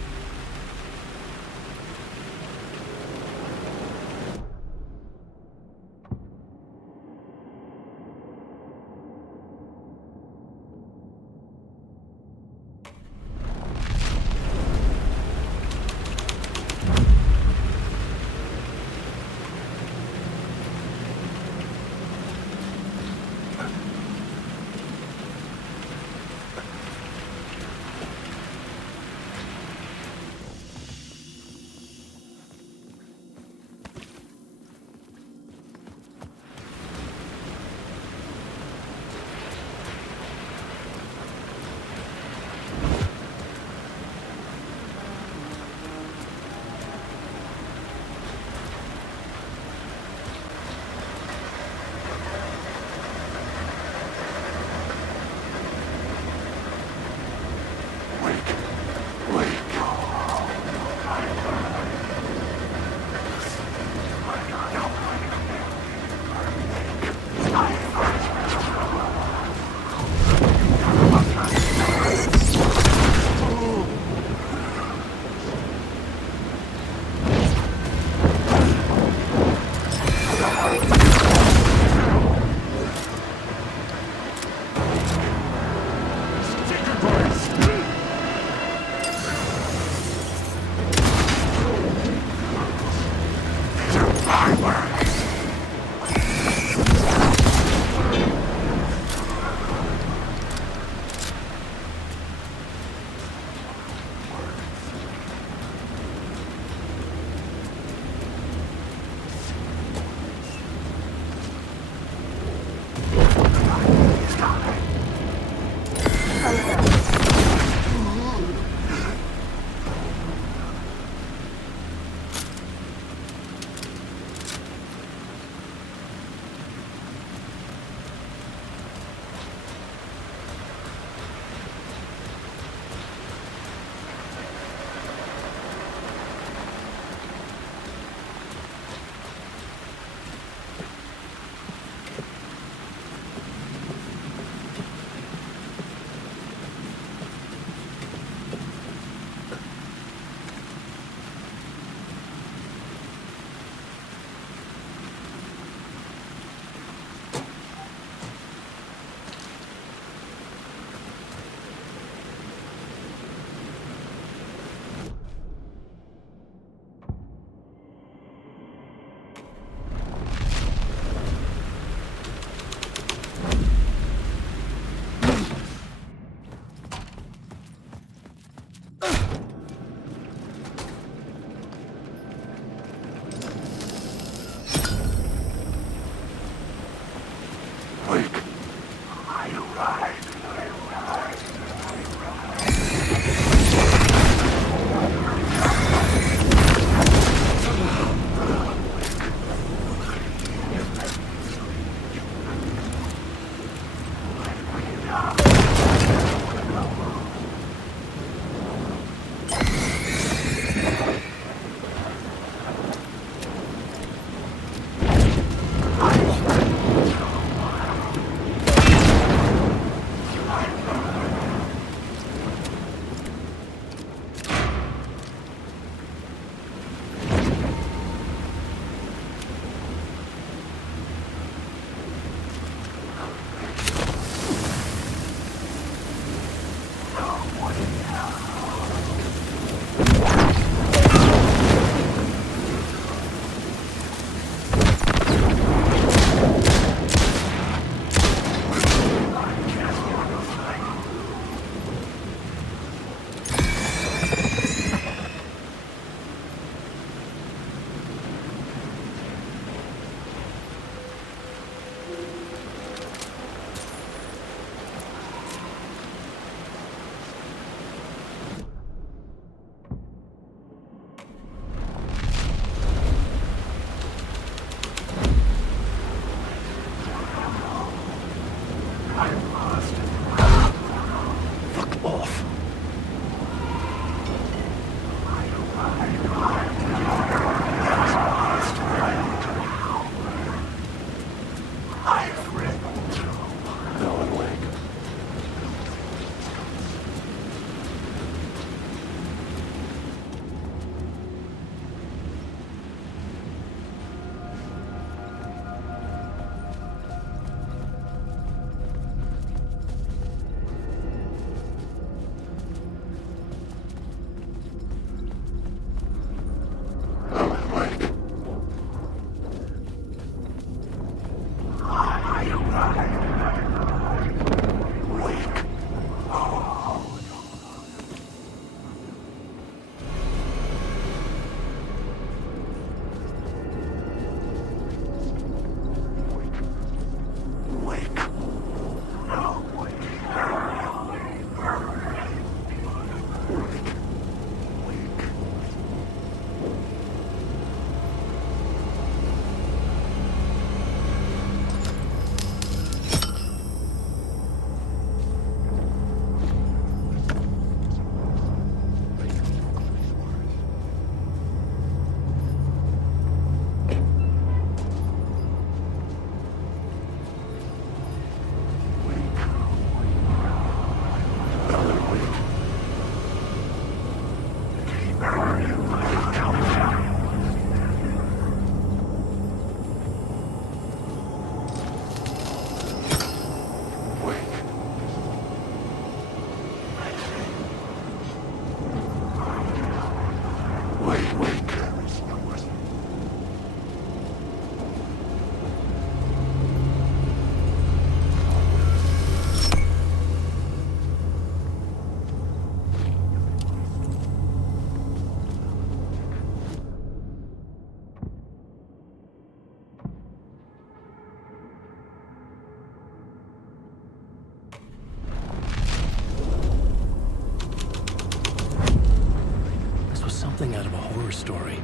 something out of a horror story,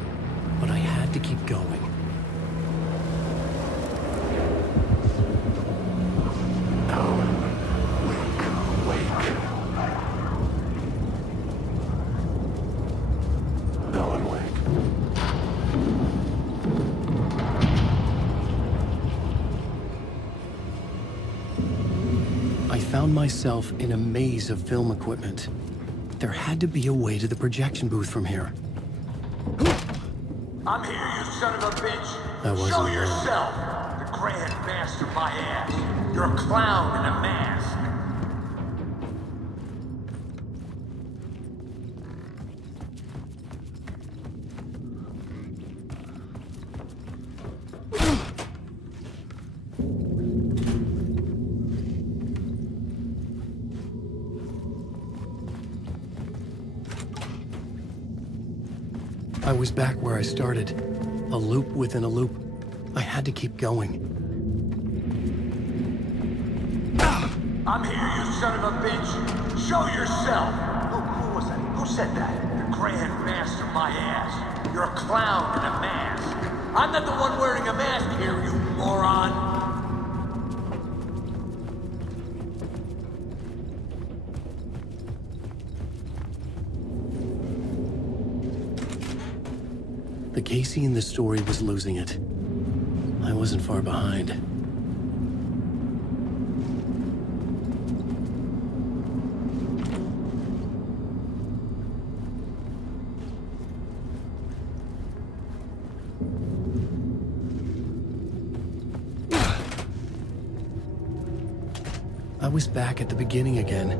but I had to keep going. I found myself in a maze of film equipment. There had to be a way to the projection booth from here. I'm here, you son of a bitch. I wasn't Show alone. yourself. The Grand Master, my ass. You're a clown in a mask. I was back where I started. A loop within a loop. I had to keep going. I'm here, you son of a bitch. Show yourself. Who was that? Who said that? The Grand Master, my ass. You're a clown in a mask. I'm not the one wearing a mask here, you moron. The Casey in the story was losing it. I wasn't far behind. I was back at the beginning again.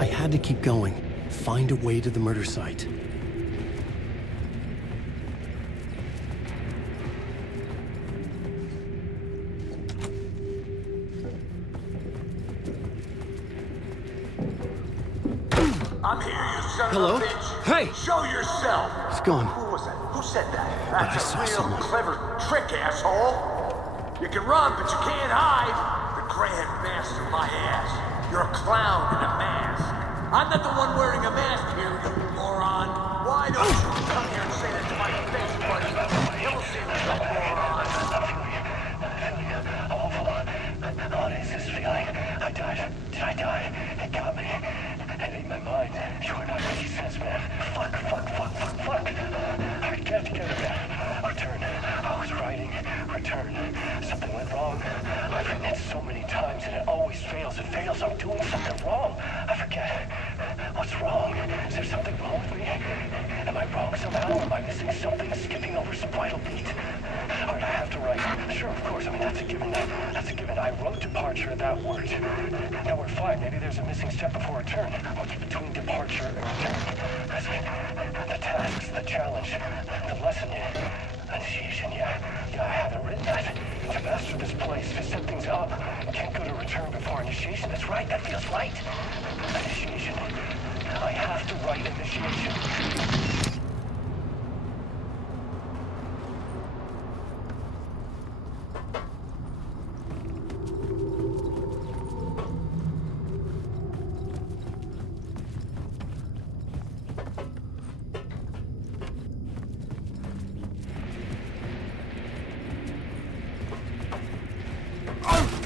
I had to keep going, find a way to the murder site. I'm here, you son Hello? of a bitch. Hey! Show yourself. It's gone. Who was that? Who said that? I That's saw a real someone. clever trick, asshole. You can run, but you can't hide. The Grand Master, my ass. You're a clown in a mask. I'm not the one wearing a mask here, you moron. Why don't you come here and say that to my face, buddy? You'll see me, you moron. What is this feeling? I died. Did I die? It got me. It ate my mind. You are not making sense, man. Fuck. Alright, get it together, man. Return. I was writing. Return. Something went wrong. I've written it so many times and it always fails. It fails. I'm doing something wrong. I forget. What's wrong? Is there something wrong with me? Am I wrong somehow? Am I missing something? Skipping over some vital beat? Alright, I have to write. Sure, of course. I mean, that's a given. That's a given. I wrote departure at that word. Now we're fine. Maybe there's a missing step before return. What's between departure and return? The tasks, the challenge, the lesson, initiation, yeah, I haven't written that. To master this place, to set things up, can't go to return before initiation. That's right, that feels right. Initiation. I have to write initiation.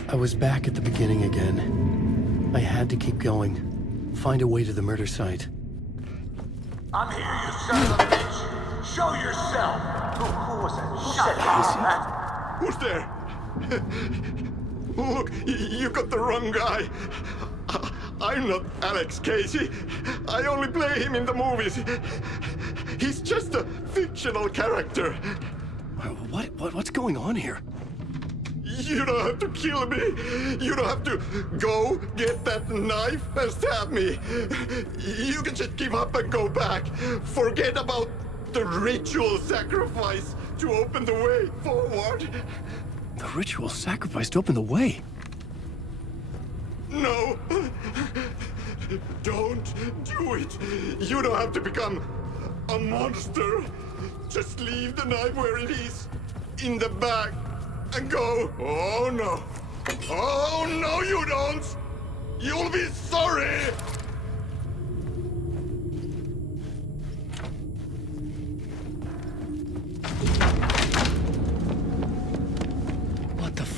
I was back at the beginning again. I had to keep going, find a way to the murder site. I'm here, you son of a bitch. Show yourself. Who was that? Who said that? Who's there? Look, you got the wrong guy. I'm not Alex Casey. I only play him in the movies. He's just a fictional character. What's going on here? You don't have to kill me. You don't have to go get that knife and stab me. You can just give up and go back. Forget about the ritual sacrifice to open the way forward. The ritual sacrifice to open the way? No. Don't do it. You don't have to become a monster. Just leave the knife where it is, in the bag. And go. Oh no. Oh no, you don't. You'll be sorry.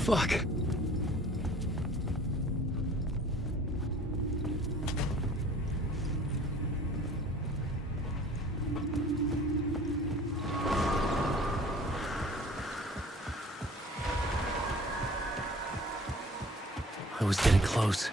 Fuck. I was getting close.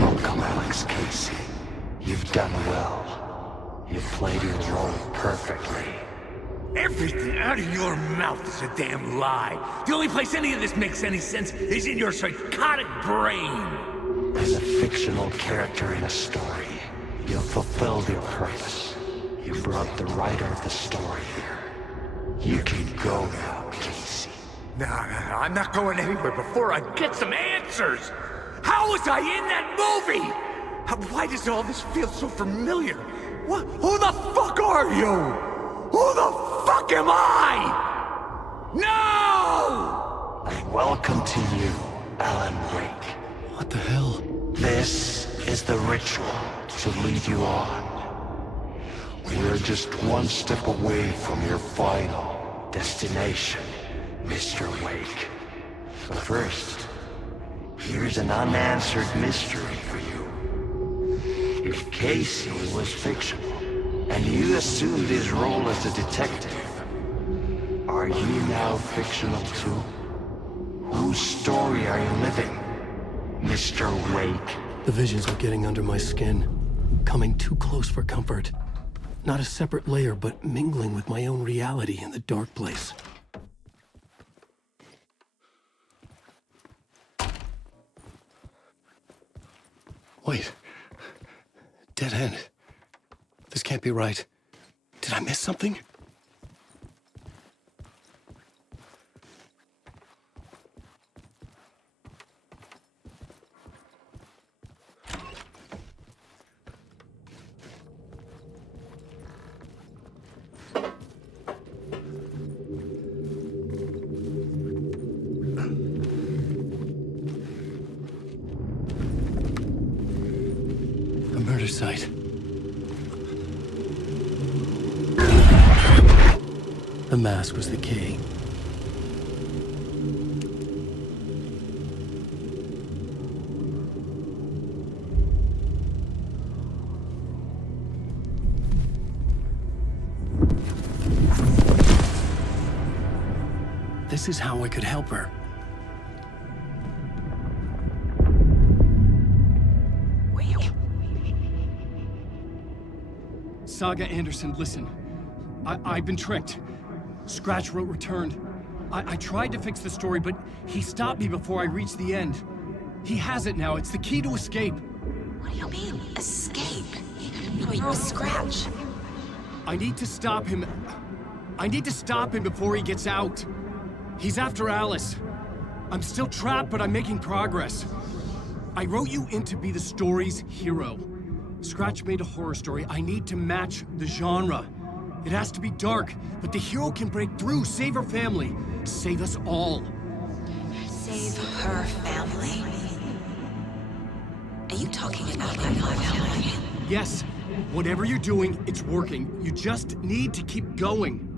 Welcome, Alex Casey. You've done well. You've played your role perfectly. Everything out of your mouth is a damn lie. The only place any of this makes any sense is in your psychotic brain. As a fictional character in a story, you've fulfilled your purpose. You brought the writer of the story here. You can go now, Casey. No, I'm not going anywhere before I get some answers. How was I in that movie? Why does all this feel so familiar? What? Who the fuck are you? Who the fuck am I? No! And welcome to you, Alan Wake. What the hell? This is the ritual to lead you on. We're just one step away from your final destination, Mr. Wake. But first, here's an unanswered mystery for you. If Casey was fictional, and you assumed his role as a detective, are you now fictional too? Whose story are you living, Mr. Wake? The visions are getting under my skin, coming too close for comfort. Not a separate layer, but mingling with my own reality in the dark place. Wait. Dead end. This can't be right. Did I miss something? A murder site. The mask was the key. This is how I could help her. Saga Anderson, listen. I've been tricked. Scratch wrote returned. I tried to fix the story, but he stopped me before I reached the end. He has it now. It's the key to escape. What do you mean, escape? You're a Scratch. I need to stop him. I need to stop him before he gets out. He's after Alice. I'm still trapped, but I'm making progress. I wrote you in to be the story's hero. Scratch made a horror story. I need to match the genre. It has to be dark, but the hero can break through, save her family, save us all. Save her family? Are you talking about my family? Yes, whatever you're doing, it's working. You just need to keep going.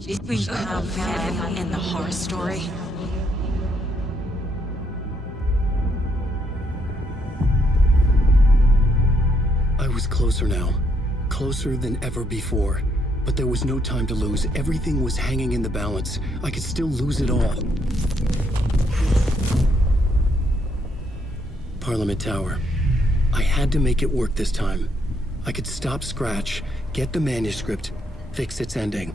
You think her family in the horror story? I was closer now. Closer than ever before. But there was no time to lose. Everything was hanging in the balance. I could still lose it all. Parliament Tower. I had to make it work this time. I could stop Scratch, get the manuscript, fix its ending.